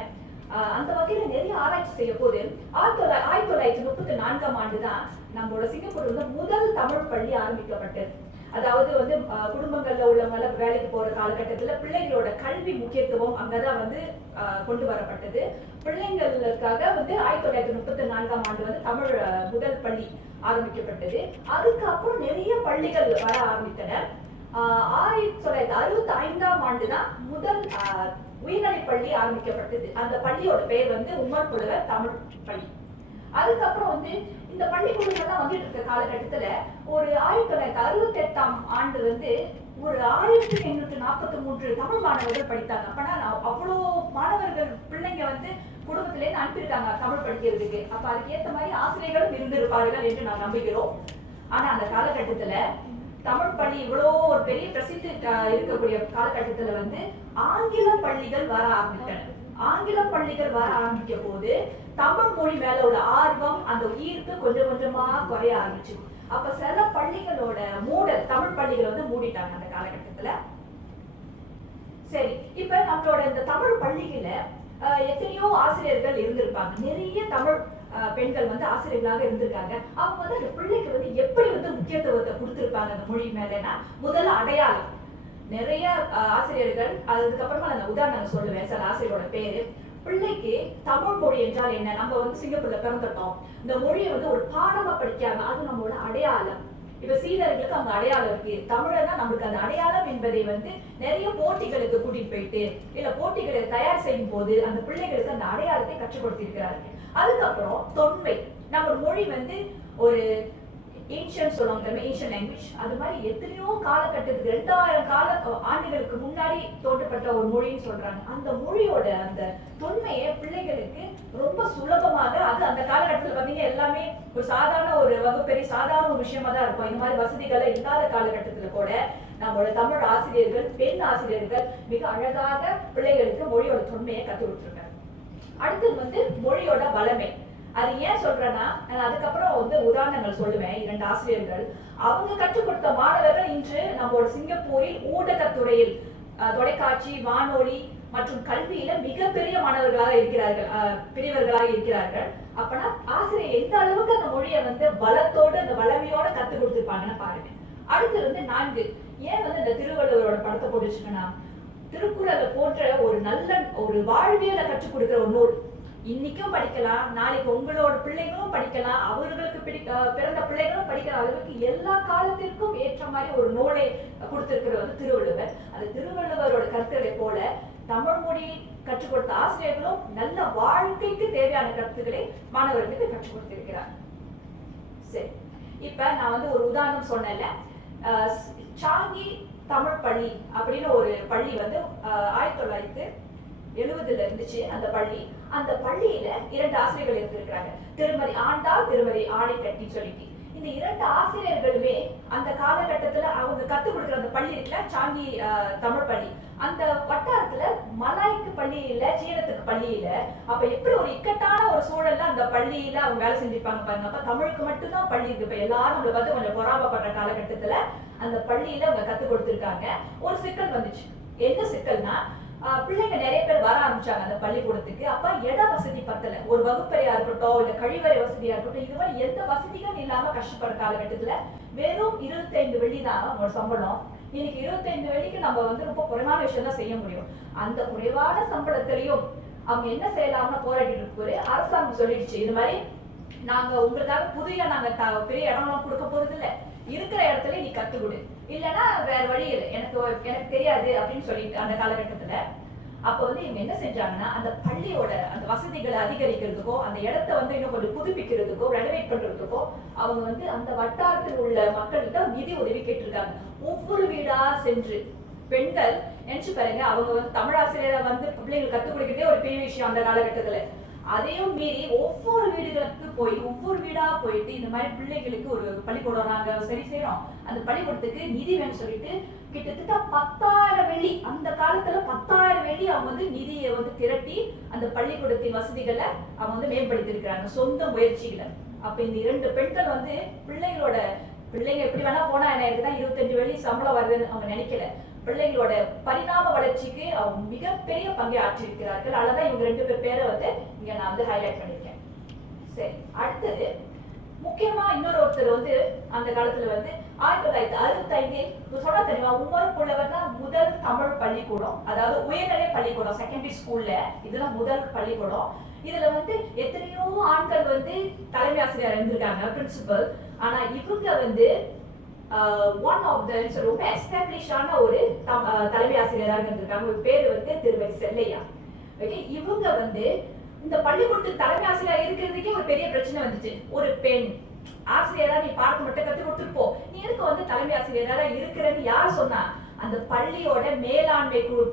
அந்த வகையில நிறைய ஆராய்ச்சி செய்ய போது 1934ஆம் ஆண்டு தான் நம்மளோட சிங்கப்பூர் வந்து முதல் தமிழ் பள்ளி ஆரம்பிக்கப்பட்டது. அதாவது வந்து குடும்பங்கள்ல உள்ளவங்க வேலைக்கு போற காலகட்டத்துல பிள்ளைகளோட கல்வி முக்கியத்துவம் அங்கதான் வந்து கொண்டு வரப்பட்டது. பிள்ளைங்களுக்காக வந்து 1934ஆம் ஆண்டு வந்து தமிழ் முதல் பள்ளி ஆரம்பிக்கப்பட்டது. அதுக்கப்புறம் நிறைய பள்ளிகள் வர ஆரம்பித்தன. 1965ஆம் ஆண்டு தான் முதல் உயர்நிலை பள்ளி ஆரம்பிக்கப்பட்டது. அந்த பள்ளியோட பெயர் வந்து உமர் புலவர் தமிழ் பள்ளி. அதுக்கப்புறம் வந்து இந்த பள்ளிக்கூடங்கள்லாம் வந்துட்டு இருக்க காலகட்டத்துல ஒரு 1968ஆம் ஆண்டு வந்து ஒரு 1843 தமிழ் மாணவர்கள் படித்தாங்க. அப்பனா அவ்வளோ மாணவர்கள் பிள்ளைங்க வந்து குடும்பத்தில இருந்து அனுப்பியிருக்காங்க தமிழ் படிக்கிறதுக்கு. அப்ப அதுக்கு ஏற்ற மாதிரி ஆசிரியர்களும் இருந்திருப்பார்கள் என்று நான் நம்புகிறோம். ஆனா அந்த காலகட்டத்துல தமிழ் பள்ளி இவ்வளோ ஒரு பெரிய பிரசித்தி இருக்கக்கூடிய காலகட்டத்துல வந்து ஆங்கில பள்ளிகள் வர ஆரம்பித்தன. ஆங்கில பள்ளிகள் வர ஆரம்பிக்க போது தமிழ் மொழி மேல உள்ள ஆர்வம், அந்த ஈர்ப்பு கொஞ்சம் கொஞ்சமா குறைய ஆரம்பிச்சு. அப்ப சில பள்ளிகளோட தமிழ் பள்ளிகள் வந்து மூடிட்டாங்க அந்த காலகட்டத்துல. சரி, இப்ப நம்மளோட இந்த தமிழ் பள்ளிகள எத்தனையோ ஆசிரியர்கள் இருந்திருப்பாங்க. நிறைய தமிழ் பெண்கள் வந்து ஆசிரியர்களாக இருந்திருக்காங்க. அவங்க வந்து அந்த பிள்ளைக்கு வந்து எப்படி வந்து முக்கியத்துவத்தை கொடுத்திருப்பாங்க அந்த மொழி மேலனா, முதல்ல அடையாளம். நிறைய ஆசிரியர்கள், அதுக்கப்புறமா அந்த உதாரணம் சொல்லுவேன் சில ஆசிரியரோட பேரு. பிள்ளைக்கு தமிழ் மொழி என்றால் என்ன? நம்ம வந்து சிங்கப்பூர்ல பிறந்துட்டோம், இந்த மொழியை வந்து ஒரு பாடமா படிக்காம அது நம்மளோட அடையாளம். இப்ப சீனர்களுக்கு அவங்க அடையாளம் இருக்கு, தமிழர்னா நம்மளுக்கு அந்த அடையாளம் என்பதை வந்து நிறைய போட்டிகளுக்கு கூட்டிட்டு போயிட்டு இல்ல போட்டிகளை தயார் செய்யும் போது அந்த பிள்ளைகளுக்கு அந்த அடையாளத்தை கற்றுக் கொடுத்திருக்கிறார்கள். அதுக்கப்புறம் தொன்மை, நம்ம மொழி வந்து ஒரு ஏன்ஷியன்ட் சொல்லுவாங்க, ஏன்ஷியன்ட் லாங்குவேஜ். அது மாதிரி எத்தனையோ காலகட்டத்துக்கு 2000 ஆண்டுகளுக்கு முன்னாடி தோற்றப்பட்ட ஒரு மொழின்னு சொல்றாங்க. அந்த மொழியோட அந்த தொன்மையை பிள்ளைகளுக்கு ரொம்ப சுலபமாக, அது அந்த காலகட்டத்தில் பார்த்தீங்க எல்லாமே ஒரு சாதாரண ஒரு வகுப்பெரிய சாதாரண ஒரு விஷயமா தான் இருக்கும். இந்த மாதிரி வசதிகளை இல்லாத காலகட்டத்தில் கூட நம்மளோட தமிழ் ஆசிரியர்கள், பெண் ஆசிரியர்கள் மிக அழகாக பிள்ளைகளுக்கு மொழியோட தொன்மையை கற்றுக் கொடுத்துருக்காங்க. அடுத்தது வந்து மொழியோட வளமை. அது ஏன் சொல்றேன்னா, அதுக்கப்புறம் வந்து உதாரணங்கள் சொல்லுவேன். 2 ஆசிரியர்கள் அவங்க கற்றுக் கொடுத்த மாணவர்கள் இன்று நம்மளோட சிங்கப்பூரில் ஊடகத்துறையில் தொலைக்காட்சி, வானொலி மற்றும் கல்வியில மிகப்பெரிய மாணவர்களாக இருக்கிறார்கள், பெரியவர்களாக இருக்கிறார்கள். அப்பனா ஆசிரியர் எந்த அளவுக்கு அந்த மொழியை வந்து வளத்தோடு அந்த வளமையோட கற்றுக் கொடுத்துருப்பாங்கன்னு பாருங்க. அடுத்து வந்து 4, ஏன் வந்து இந்த திருவள்ளுவரோட படத்தை போட்டு வச்சுக்கனா, திருக்குறளை போன்ற ஒரு நல்ல ஒரு வாழ்வியலை கற்றுக் கொடுக்கிற ஒரு நூல் இன்னைக்கும் படிக்கலாம், நாளைக்கு உங்களோட பிள்ளைகளும் படிக்கலாம், அவர்களுக்கு பிறந்த பிள்ளைகளும் படிக்கிற அளவுக்கு எல்லா காலத்திற்கும் ஏற்ற மாதிரி ஒரு நூலை கொடுத்திருக்கிறது வந்து திருவள்ளுவர். அந்த திருவள்ளுவரோட கருத்துக்களை போல தமிழ் மொழி கற்றுக் கொடுத்த ஆசிரியர்களும் நல்ல வாழ்க்கைக்கு தேவையான கருத்துக்களை மாணவர்களுக்கு கற்றுக் கொடுத்திருக்கிறார். சரி, இப்ப நான் வந்து ஒரு உதாரணம் சொன்னேன்ல, சாங்கி தமிழ் பள்ளி அப்படின்னு ஒரு பள்ளி வந்து 1970 இருந்துச்சு அந்த பள்ளி. அந்த பள்ளியில 2 ஆசிரியர்கள் இருந்திருக்கிறாங்க, திருமதி ஆண்டாள், திருமதி ஆணைக்கட்டி சொல்லிட்டு. இந்த 2 ஆசிரியர்களுமே அந்த காலகட்டத்துல அவங்க கத்துக் கொடுக்குற அந்த பள்ளி இருக்குல்ல, சாங்கி தமிழ் பள்ளி, அந்த வட்டாரத்துல மலாய்க்கு பள்ளி இல்ல, சீனத்துக்கு பள்ளி இல்ல. அப்ப எப்படி ஒரு இக்கட்டான ஒரு சூழல்ல அந்த பள்ளியில அவங்க வேலை செஞ்சிருப்பாங்க பாருங்க. அப்ப தமிழுக்கு மட்டும்தான் பள்ளி இருக்கு. இப்ப எல்லாரும் நம்மளை பார்த்து கொஞ்சம் பொறாமப்படுற காலகட்டத்துல அந்த பள்ளியில அவங்க கத்துக் கொடுத்திருக்காங்க. ஒரு சிக்கல் வந்துச்சு. என்ன சிக்கல்னா, பிள்ளைங்க நிறைய பேர் வர ஆரம்பிச்சாங்க அந்த பள்ளிக்கூடத்துக்கு. அப்ப இட வசதி பத்தல, ஒரு வகுப்பறையா இருக்கட்டும் இல்ல கழிவறை வசதியா இருக்கட்டும், இது மாதிரி எந்த வசதிகளும் இல்லாம கஷ்டப்படுற காலகட்டத்துல வெறும் 25 வெள்ளி தான் அவங்களோட சம்பளம். இன்னைக்கு 25 வெள்ளிக்கு நம்ம வந்து ரொம்ப குறைவான விஷயம் தான் செய்ய முடியும். அந்த குறைவான சம்பளத்திலையும் அவங்க என்ன செய்யலாம்னு போராடிட்டு இருப்பாரு. அரசாங்கம் சொல்லிடுச்சு, இது மாதிரி நாங்க உங்களுக்காக புதிய நாங்க பெரிய இடம்லாம் கொடுக்க போறது இல்ல, இருக்கிற இடத்துல நீ கத்துக்கொடு, இல்லைன்னா வேற வழி இல்லை, எனக்கு தெரியாது அப்படின்னு சொல்லிட்டு அந்த காலகட்டத்துல. அப்ப வந்து இவங்க என்ன செஞ்சாங்கன்னா, அந்த பள்ளியோட அந்த வசதிகளை அதிகரிக்கிறதுக்கோ அந்த இடத்த வந்து இன்னும் கொஞ்சம் புதுப்பிக்கிறதுக்கோ ரெனோவேட் பண்றதுக்கோ அவங்க வந்து அந்த வட்டாரத்தில் உள்ள மக்கள்கிட்ட நிதி உதவி கேட்டிருக்காங்க. ஒவ்வொரு வீடா சென்று பெண்கள் நினைச்சு பாருங்க, அவங்க வந்து தமிழாசிரியரை வந்து பிள்ளைங்களுக்கு கத்துக் கொடுக்கிறதே ஒரு பெரிய விஷயம் அந்த காலகட்டத்துல. அதையும் மீறி ஒவ்வொரு வீடுகளுக்கு போய் ஒவ்வொரு வீடா போயிட்டு இந்த மாதிரி பிள்ளைகளுக்கு ஒரு பள்ளிக்கூடம் நாங்க சரி செய்யறோம், அந்த பள்ளிக்கூடத்துக்கு நிதி வேணும்னு சொல்லிட்டு கிட்டத்தட்ட 10,000 வெள்ளி, அந்த காலத்துல 10,000 வெள்ளி அவங்க வந்து நிதியை வந்து திரட்டி அந்த பள்ளிக்கூடத்தின் வசதிகளை அவங்க வந்து மேம்படுத்தி இருக்கிறாங்க சொந்த முயற்சிகளை. அப்ப இந்த 2 பெண்கள் வந்து பிள்ளைங்க எப்படி வேணா போனா எனக்கு தான் 25 வெள்ளி சம்பளம் வருதுன்னு அவங்க நினைக்கல. பிள்ளைங்களோட பரிணாம வளர்ச்சிக்கு அவங்க மிகப்பெரிய பங்கை ஆற்றிருக்கிறார்கள். அதனாலதான் இவங்க 2 பேரை வந்து இங்க நான் வந்து ஹைலைட் பண்ணிருக்கேன். சரி, அடுத்தது முக்கியமா ஒருத்தர் வந்து அந்த காலத்துல வந்து 1965 சொன்னா தெரியுமா, உமர் புலவர் தான் முதல் தமிழ் பள்ளிக்கூடம், அதாவது உயர்நிலை பள்ளிக்கூடம், செகண்டரி ஸ்கூல்ல இதுதான் முதல் பள்ளிக்கூடம். இதுல வந்து எத்தனையோ ஆண்கள் வந்து தலைமை ஆசிரியர் இருந்திருக்காங்க, பிரின்சிபல். ஆனா இவங்க வந்து ஒன் ஆஃப் த ரொம்ப எஸ்டாப்ளிஷான ஒரு தலைமை ஆசிரியராக இருந்திருக்காங்க. ஒரு பேரு வந்து திருமதி செல்லையா. ஓகே, இவங்க வந்து இந்த பள்ளிக்கூடத்துக்கு தலைமை ஆசிரியர் இருக்கிறதுக்கே ஒரு பெரிய பிரச்சனை வந்துச்சு. ஒரு பெண் ஆசிரியரா நீ பாடத்தை மட்டும் கற்றுக் கொடுத்துருப்போ, நீ எதுக்கு வந்து தலைமை ஆசிரியரா இருக்கிறன்னு யார் சொன்னா? அந்த பள்ளியோட மேலாண்மை குழு,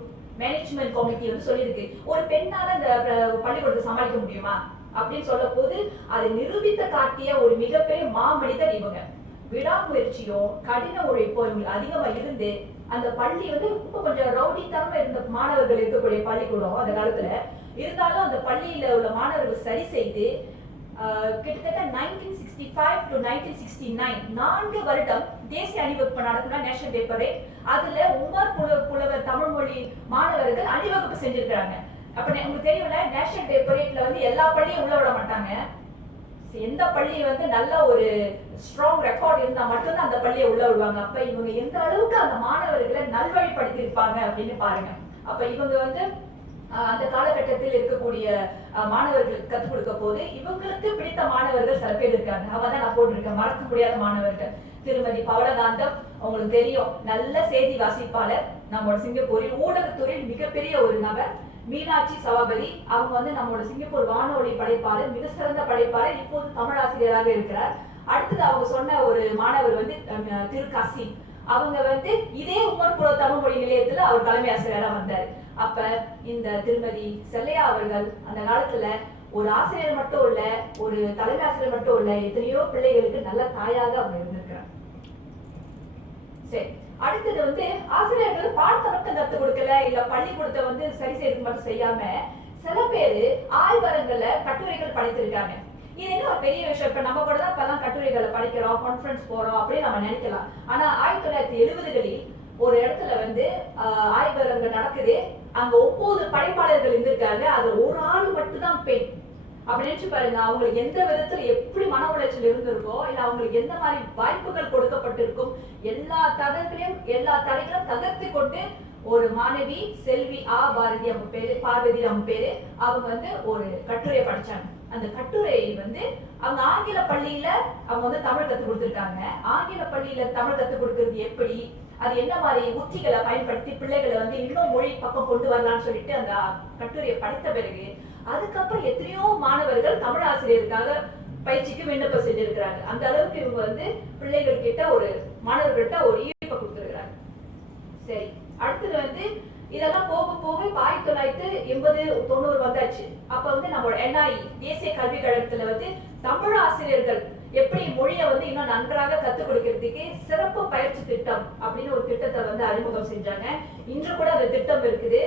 மேனேஜ்மெண்ட் கமிட்டி வந்து சொல்லியிருக்கு, ஒரு பெண்ணால அந்த பள்ளிக்கூடத்தை சமாளிக்க முடியுமா அப்படின்னு சொல்ல போது அதை நிரூபித்த காட்டிய ஒரு மிகப்பெரிய மாமனிதர் இவங்க. விடாமுயற்சியோ கடின உழைப்போ இவங்களுக்கு அதிகமா இருந்து அந்த பள்ளி வந்து ரொம்ப கொஞ்சம் ரவுடித்தனமா இருந்த மாணவர்கள் இருக்கக்கூடிய பள்ளிக்கூடம் அந்த காலத்துல இருந்தாலும் அந்த பள்ளியில உள்ள மாணவர்கள் சரி செய்து கிட்டத்தட்ட 1965 to 1969 4 வருடம் தேசிய அணிவகுப்பு நடக்கும்னா நேஷனல் டே பரேட், அதுல உமர் புலவர் தமிழ் மொழி மாணவர்கள் அணிவகுப்பு செஞ்சிருக்காங்க. அப்ப உங்களுக்கு தெரியும்ல, நேஷனல் டே பரேட்ல வந்து எல்லா பள்ளியும் உள்ள விட மாட்டாங்க. எந்த பள்ளி வந்து நல்ல ஒரு ஸ்ட்ராங் ரெக்கார்ட் இருந்தா மட்டும்தான் அந்த பள்ளியை உள்ள விடுவாங்க. அப்ப இவங்க எந்த அளவுக்கு அந்த மாணவர்களை நல்வழிப்படுத்தி இருப்பாங்க அப்படின்னு பாருங்க. அப்ப இவங்க வந்து அந்த காலகட்டத்தில் இருக்கக்கூடிய மாணவர்களுக்கு கற்றுக் கொடுக்க போது இவங்களுக்கு பிடித்த மாணவர்கள் சில பேர் இருக்காங்க. அவதான் நான் போட்டிருக்கேன், மறக்க முடியாத மாணவர்கள். திருமதி பவளகாந்தம், உங்களுக்கு தெரியும், நல்ல செய்தி வாசிப்பாளர், நம்மளோட சிங்கப்பூரில் ஊடகத்துறையில் மிகப்பெரிய ஒரு நபர். மீனாட்சி சபாபதி, அவங்க வந்து நம்மளோட சிங்கப்பூர் வானொலி படைப்பாளர், மிக சிறந்த படைப்பாளர், இப்போது தமிழ் ஆசிரியராக இருக்கிறார். அடுத்தது அவங்க சொன்ன ஒரு மாணவர் வந்து திரு கசீம், அவங்க வந்து இதே உமர்புர தமிழ் மொழி நிலையத்துல அவர் தலைமை ஆசிரியரா வந்தார். அப்ப இந்த திருமதி செல்லையா அவர்கள் அந்த காலத்துல ஒரு ஆசிரியர் மட்டும் இல்ல, ஒரு தலைமை ஆசிரியர் மட்டும் இல்ல, எத்தனையோ பிள்ளைகளுக்கு நல்ல தாயாக அவங்க இருந்திருக்கிறார். சரி, அடுத்தது வந்து ஆசிரியர்கள் பாடத்தை மட்டும் கத்துக் கொடுக்கல, இல்ல பள்ளிக்கூடத்தை வந்து சரி செய்யறது மட்டும் செய்யாம சில பேரு ஆய்வரங்கள்ல கட்டுரைகள் படைத்திருக்காங்க. இது என்ன ஒரு பெரிய விஷயம். இப்ப நம்ம கூட தான் இப்பெல்லாம் கட்டுரைகளை படிக்கிறோம், கான்ஃபரன்ஸ் போறோம் அப்படின்னு நம்ம நினைக்கலாம். ஆனா 1970களில் ஒரு இடத்துல வந்து ஆய்வரங்கு நடக்குது. அங்க 9 படைப்பாளர்கள் இருந்திருக்காங்க. அதுல ஒரு ஆள் மட்டும் தான் பெண். அப்படி நினைச்சு பாருங்க, அவங்களுக்கு எந்த விதத்துல எப்படி மன உளைச்சல் இருந்திருக்கோ, இல்ல அவங்களுக்கு எந்த மாதிரி வாய்ப்புகள் கொடுக்கப்பட்டிருக்கும், எல்லா தடைகளும் தகர்த்து கொண்டு ஒரு மாணவி செல்வி பாரதி அவங்க பேரு, பார்வதி அவங்க பேரு, அவங்க வந்து ஒரு கட்டுரை படிச்சாங்க. அந்த கட்டுரை வந்து அவங்க ஆங்கில பள்ளியில அவங்க வந்து தமிழ் கத்துக் கொடுத்திருக்காங்க. ஆங்கில பள்ளியில தமிழ் கத்துக் கொடுக்கறது எப்படி, அது என்ன மாதிரி உத்திகளை பயன்படுத்தி பிள்ளைகளை வந்து இன்னும் மொழி பக்கம் கொண்டு வரலாம்னு சொல்லிட்டு அந்த கட்டுரையை படித்த பிறகு அதுக்கப்புறம் எத்தனையோ மாணவர்கள் தமிழ் ஆசிரியருக்காக பயிற்சிக்கு விண்ணப்பம் செஞ்சிருக்கிறாங்க. அந்த அளவுக்கு இவங்க வந்து பிள்ளைகள் கிட்ட ஒரு மாணவர்கள்ட்ட ஒரு ஈர்ப்பை கொடுத்துருக்கிறாங்க. சரி, அடுத்தது வந்து இதெல்லாம் போக போக 1980-90 வந்தாச்சு. அப்ப வந்து நம்மளோட NIE தேசிய கல்வி கழகத்துல வந்து தமிழ் ஆசிரியர்கள் எப்படி மொழியை வந்து இன்னும் நன்றாக கத்துக் கொடுக்கிறதுக்கு சிறப்பு பயிற்சி திட்டம் அப்படின்னு ஒரு திட்டத்தை வந்து அறிமுகம் செஞ்சாங்க. இன்று கூட அந்த திட்டம் இருக்குது.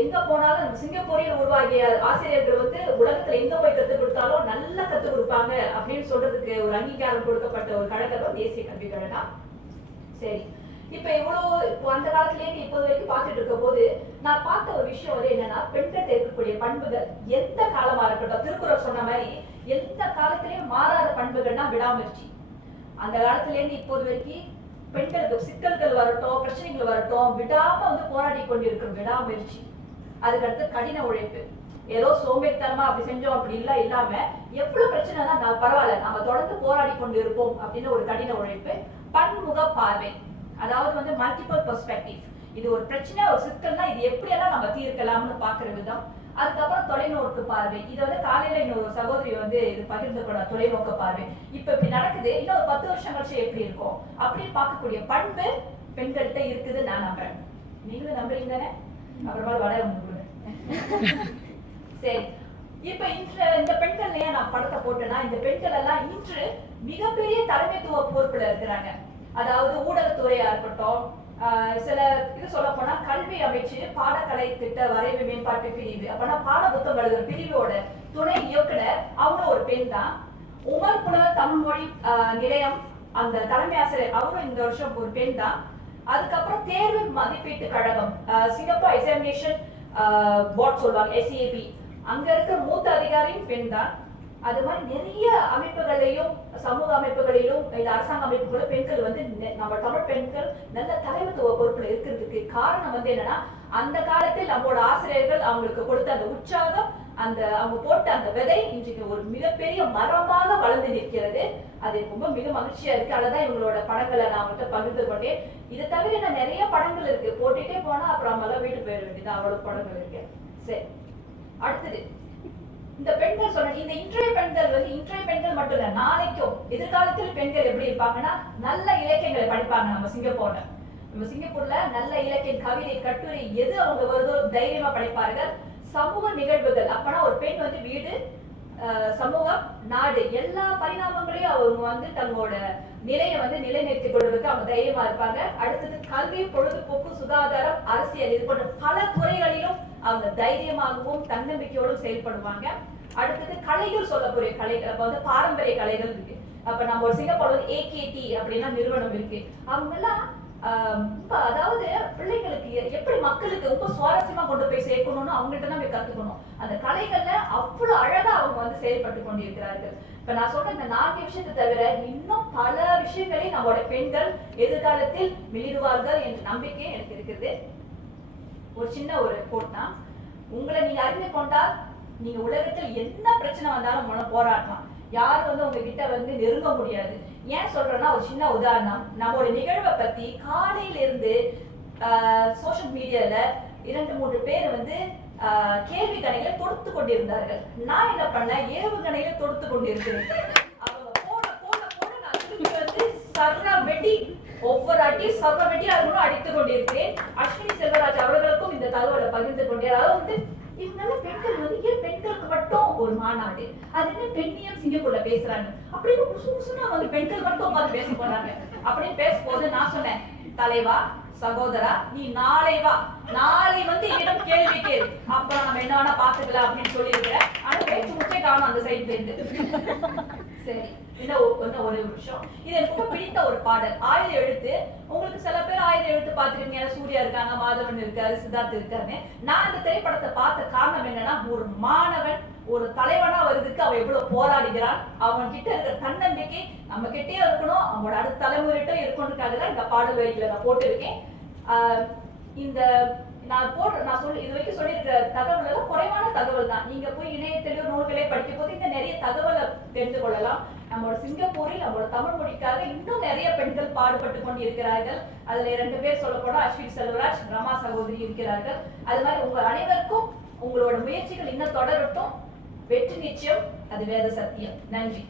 எங்க போனாலும் சிங்கப்பூரில் உருவாகிய ஆசிரியர்கள் வந்து உலகத்துல எங்க போய் கத்துக் கொடுத்தாலும் நல்லா கத்துக் கொடுப்பாங்க அப்படின்னு சொல்றதுக்கு ஒரு அங்கீகாரம் கொடுக்கப்பட்ட ஒரு கழகம் தேசிய கல்வி கழகம். சரி, இப்ப இவ்வளவு அந்த காலத்திலேயே இப்போது வரைக்கும் பார்த்துட்டு இருக்க போது நான் பார்த்த ஒரு விஷயம் வந்து என்னன்னா, பெண்கிட்ட இருக்கக்கூடிய பண்புகள் எந்த காலமா இருக்கட்டும், திருக்குறள் சொன்ன மாதிரி எந்த காலத்திலயும் மாறாத பண்புகள்னா விடாமுயற்சி. அந்த காலத்துல இருந்து இப்போது வரைக்கும் பெண்களுக்கு சிக்கல்கள் வரட்டும், பிரச்சனைகள் வரட்டும், விடாம வந்து போராடி கொண்டிருக்கிற விடாமுயற்சி. அதுக்கடுத்து கடின உழைப்பு. ஏதோ சோம்பேறித்தனமா அப்படி செஞ்சோம் அப்படி இல்லாம எவ்வளவு பிரச்சனை தான் பரவாயில்ல, நம்ம தொடர்ந்து போராடி கொண்டு இருப்போம் அப்படின்னு ஒரு கடின உழைப்பு. பன்முக பார்வை, அதாவது வந்து மல்டிபிள் பெர்ஸ்பெக்டிவ். இது ஒரு பிரச்சனை, ஒரு சிக்கல்னா இது எப்படியெல்லாம் நம்ம தீர்க்கலாம்னு பாக்குற விதம். அதுக்கப்புறம் தொலைநோக்கு பார்வை. இது வந்து காலையில இன்னொரு சகோதரி வந்து இது பகிர்ந்து கூட தொலைநோக்கு பார்வை. இப்ப இப்படி நடக்குது, இன்னும் ஒரு 10 வருஷம் கழிச்சு எப்படி இருக்கும் அப்படின்னு பார்க்கக்கூடிய பண்பு பெண்கள்கிட்ட இருக்குது நான் நம்புறேன். நீங்களும் நம்புறீங்க தானே? அப்புறமா வளர முடியும். சரி, இப்ப இந்த பெண்கள் ஏன் நான் படத்தை போட்டேன்னா, இந்த பெண்கள் எல்லாம் இன்று மிகப்பெரிய தலைமைத்துவ பொறுப்புல இருக்கிறாங்க. அதாவது ஊடகத்துறையா இருக்கட்டும், சில இது சொல்ல போனா கல்வி அமைச்சு பாடக்கலை திட்ட வரைவு மேம்பாட்டு பிரிவு, அப்பனா பாட புத்தகம் எழுதுற பிரிவோட துணை இயக்குனர் அவங்க ஒரு பெண் தான். உமர்புர தமிழ் மொழி நிலையம் அந்த தலைமை ஆசிரியர் அவரும் இந்த வருஷம் ஒரு பெண் தான். அதுக்கப்புறம் தேர்வு மதிப்பீட்டு கழகம், சிங்கப்பூர் எக்ஸாமினேஷன் போர்ட் சொல்லுவாங்க, SEAB, அங்க இருக்கிற மூத்த அதிகாரியும் பெண் தான். அது மாதிரி நிறைய அமைப்புகளையும் சமூக அமைப்புகளிலும் இல்ல அரசாங்க அமைப்புகளும் பெண்கள் வந்து நம்ம தமிழ் பெண்கள் நல்ல தலைமைத்துவ பொறுப்புல இருக்கிறதுக்கு காரணம் வந்து என்னன்னா, அந்த காலத்தில் நம்மளோட ஆசிரியர்கள் அவங்களுக்கு கொடுத்த அந்த உற்சாகம், அந்த அவங்க போட்ட அந்த விதை இன்றைக்கு ஒரு மிகப்பெரிய மரமாக வளர்ந்து நிற்கிறது. அது ரொம்ப மிக மகிழ்ச்சியா இருக்கு. அததான் இவங்களோட படங்களை நான் அவங்கள்ட்ட பகிர்ந்து கொண்டேன். இதை தவிர என்ன நிறைய படங்கள் இருக்கு, போட்டுட்டே போனா அப்புறம் நம்மளாம் வீட்டு போயிட வேண்டியது, அவ்வளவு படங்கள் இருக்கு. சரி, அடுத்தது இந்த பெண்கள் சொன்ன இந்த இன்றைய பெண்கள் மட்டும் இல்ல, நாளைக்கும் எதிர்காலத்தில் பெண்கள் எப்படி இருப்பாங்கன்னா, நல்ல இலக்கியங்களை படிப்பாங்க. நம்ம சிங்கப்பூர்ல நல்ல இலக்கியம், கவிதை, கட்டுரை எது அவங்க வருதோ தைரியமா படிப்பார்கள். சமூக நிகழ்வுகள், அப்பனா ஒரு பெண் வந்து வீடு, சமூகம், நாடு எல்லா பரிணாமங்களையும் அவங்க வந்து தங்களோட நிலையை வந்து நிலைநிறுத்திக் கொள்வதற்கு அவங்க தைரியமா இருப்பாங்க. அடுத்தது கல்வி, பொழுதுபோக்கு, சுகாதாரம், அரசியல், இது போன்ற பல துறைகளிலும் அவங்க தைரியமாகவும் தன்னம்பிக்கையோடும் செயல்படுவாங்க. அடுத்தது கலைகள், சொல்லக்கூடிய கலைகள், அப்ப வந்து பாரம்பரிய கலைகள் இருக்கு. அப்ப நம்ம ஒரு சிங்கப்பூர்ல AKT அப்படின்னா நிறுவனம் இருக்கு. அவங்க எல்லாம் அதாவது பிள்ளைங்களுக்கு எப்படி மக்களுக்கு ரொம்ப சுவாரஸ்யமா கொண்டு போய் சேர்க்கணும்னு அவங்ககிட்ட தான் போய் கத்துக்கணும். அந்த கலைகள்ல அவ்வளவு அழகா அவங்க வந்து செயல்பட்டு கொண்டிருக்கிறார்கள். இப்ப நான் சொன்ன இந்த 4 விஷயத்தை தவிர இன்னும் பல விஷயங்களை நம்மளோட பெண்கள் எதிர்காலத்தில் வெளியிடுவார்கள் என்ற நம்பிக்கை எனக்கு இருக்குது. ஒரு சின்ன ஒரு கோட் தான், உங்களை நீங்க அறிந்து கொண்டால் நீங்க உலகத்தில் என்ன பிரச்சனை வந்தாலும் போராடலாம். யாரும் உங்ககிட்ட நெருங்க முடியாது. ஏன் சொல்றேன்னா, ஒரு சின்ன உதாரணம். நம்மளோட நிகழ்வை பத்தி காலையில இருந்து சோசியல் மீடியால 2-3 பேர் கேள்வி கணைகளை தொடுத்து கொண்டிருந்தார்கள். நான் என்ன பண்ணேன், ஏவுகணையில தொடுத்து கொண்டிருக்கிறேன். அவங்க போன நான் திருப்பி சர்ணா வெட்டி ஒவ்வொரு அடி சர்ண வெட்டி அவர்களும் அடித்துக் கொண்டிருக்கிறேன். அஸ்வினி செல்வராஜ் அவர்களுக்கும் இந்த தகவலை பகிர்ந்து கொண்டே, அதாவது இவங்க பெண்கள் ஏன் பெண்களுக்கு மட்டும் ஒரு மாநாடு, அது என்ன பெண்ணியம் சிங்கப்பூர்ல பேசுறாங்க அப்படின்னு புதுசுனா பெண்கள் மட்டும் உட்காந்து பேச போறாங்க அப்படின்னு பேசும்போது நான் சொன்னேன், தலைவா சகோதரா, நீ நாளை வா, நாளை என்னிடம் கேள்வி கேளு, அப்புறம் நம்ம என்ன வேணா பாத்துக்கலாம் அப்படின்னு சொல்லி இருக்கிறேன். ஆனா பேச்சு முச்சே காணும் அந்த சைட்ல இருந்து. சரி, இன்னும் ஒரு விஷயம். இது எனக்கு ரொம்ப பிடித்த ஒரு பாடல், 1000 எழுத்து. உங்களுக்கு சில பேர் 1000 எழுத்து பார்த்துருக்கீங்க, சூர்யா இருக்காங்க, மாதவன் இருக்காரு, சித்தார்த் இருக்காருன்னு. நான் இந்த திரைப்படத்தை பார்த்த காரணம் என்னன்னா, ஒரு மாணவன் ஒரு தலைவனா வருதுக்கு அவன் எவ்வளவு போராடுகிறான், அவன் கிட்ட இருக்கிற தன்னம்பிக்கை நம்ம கிட்டே இருக்கணும், அவனோட அடுத்த தலைமுறைகிட்ட இருக்கணுக்காக தான் இந்த பாடல் வரிகளை நான் போட்டிருக்கேன். இந்த நான் இது வரைக்கும் சொல்லியிருக்கிற தகவல் எல்லாம் குறைவான தகவல் தான். நீங்க போய் இணையத்திலோ நூல்களே படிக்கும் போது இந்த நிறைய தகவலை தெரிந்து கொள்ளலாம். நம்மளோட சிங்கப்பூரில் நம்மளோட தமிழ் மொழிக்காக இன்னும் நிறைய பெண்கள் பாடுபட்டு கொண்டு இருக்கிறார்கள். அதுல 2 பேர் சொல்ல போனா அஸ்வினி செல்வராஜ், ரமா சகோதரி இருக்கிறார்கள். அது மாதிரி உங்க அனைவருக்கும் உங்களோட முயற்சிகள் இன்னும் தொடரட்டும். வெற்றி நிச்சயம், அது வேத சத்தியம். நன்றி.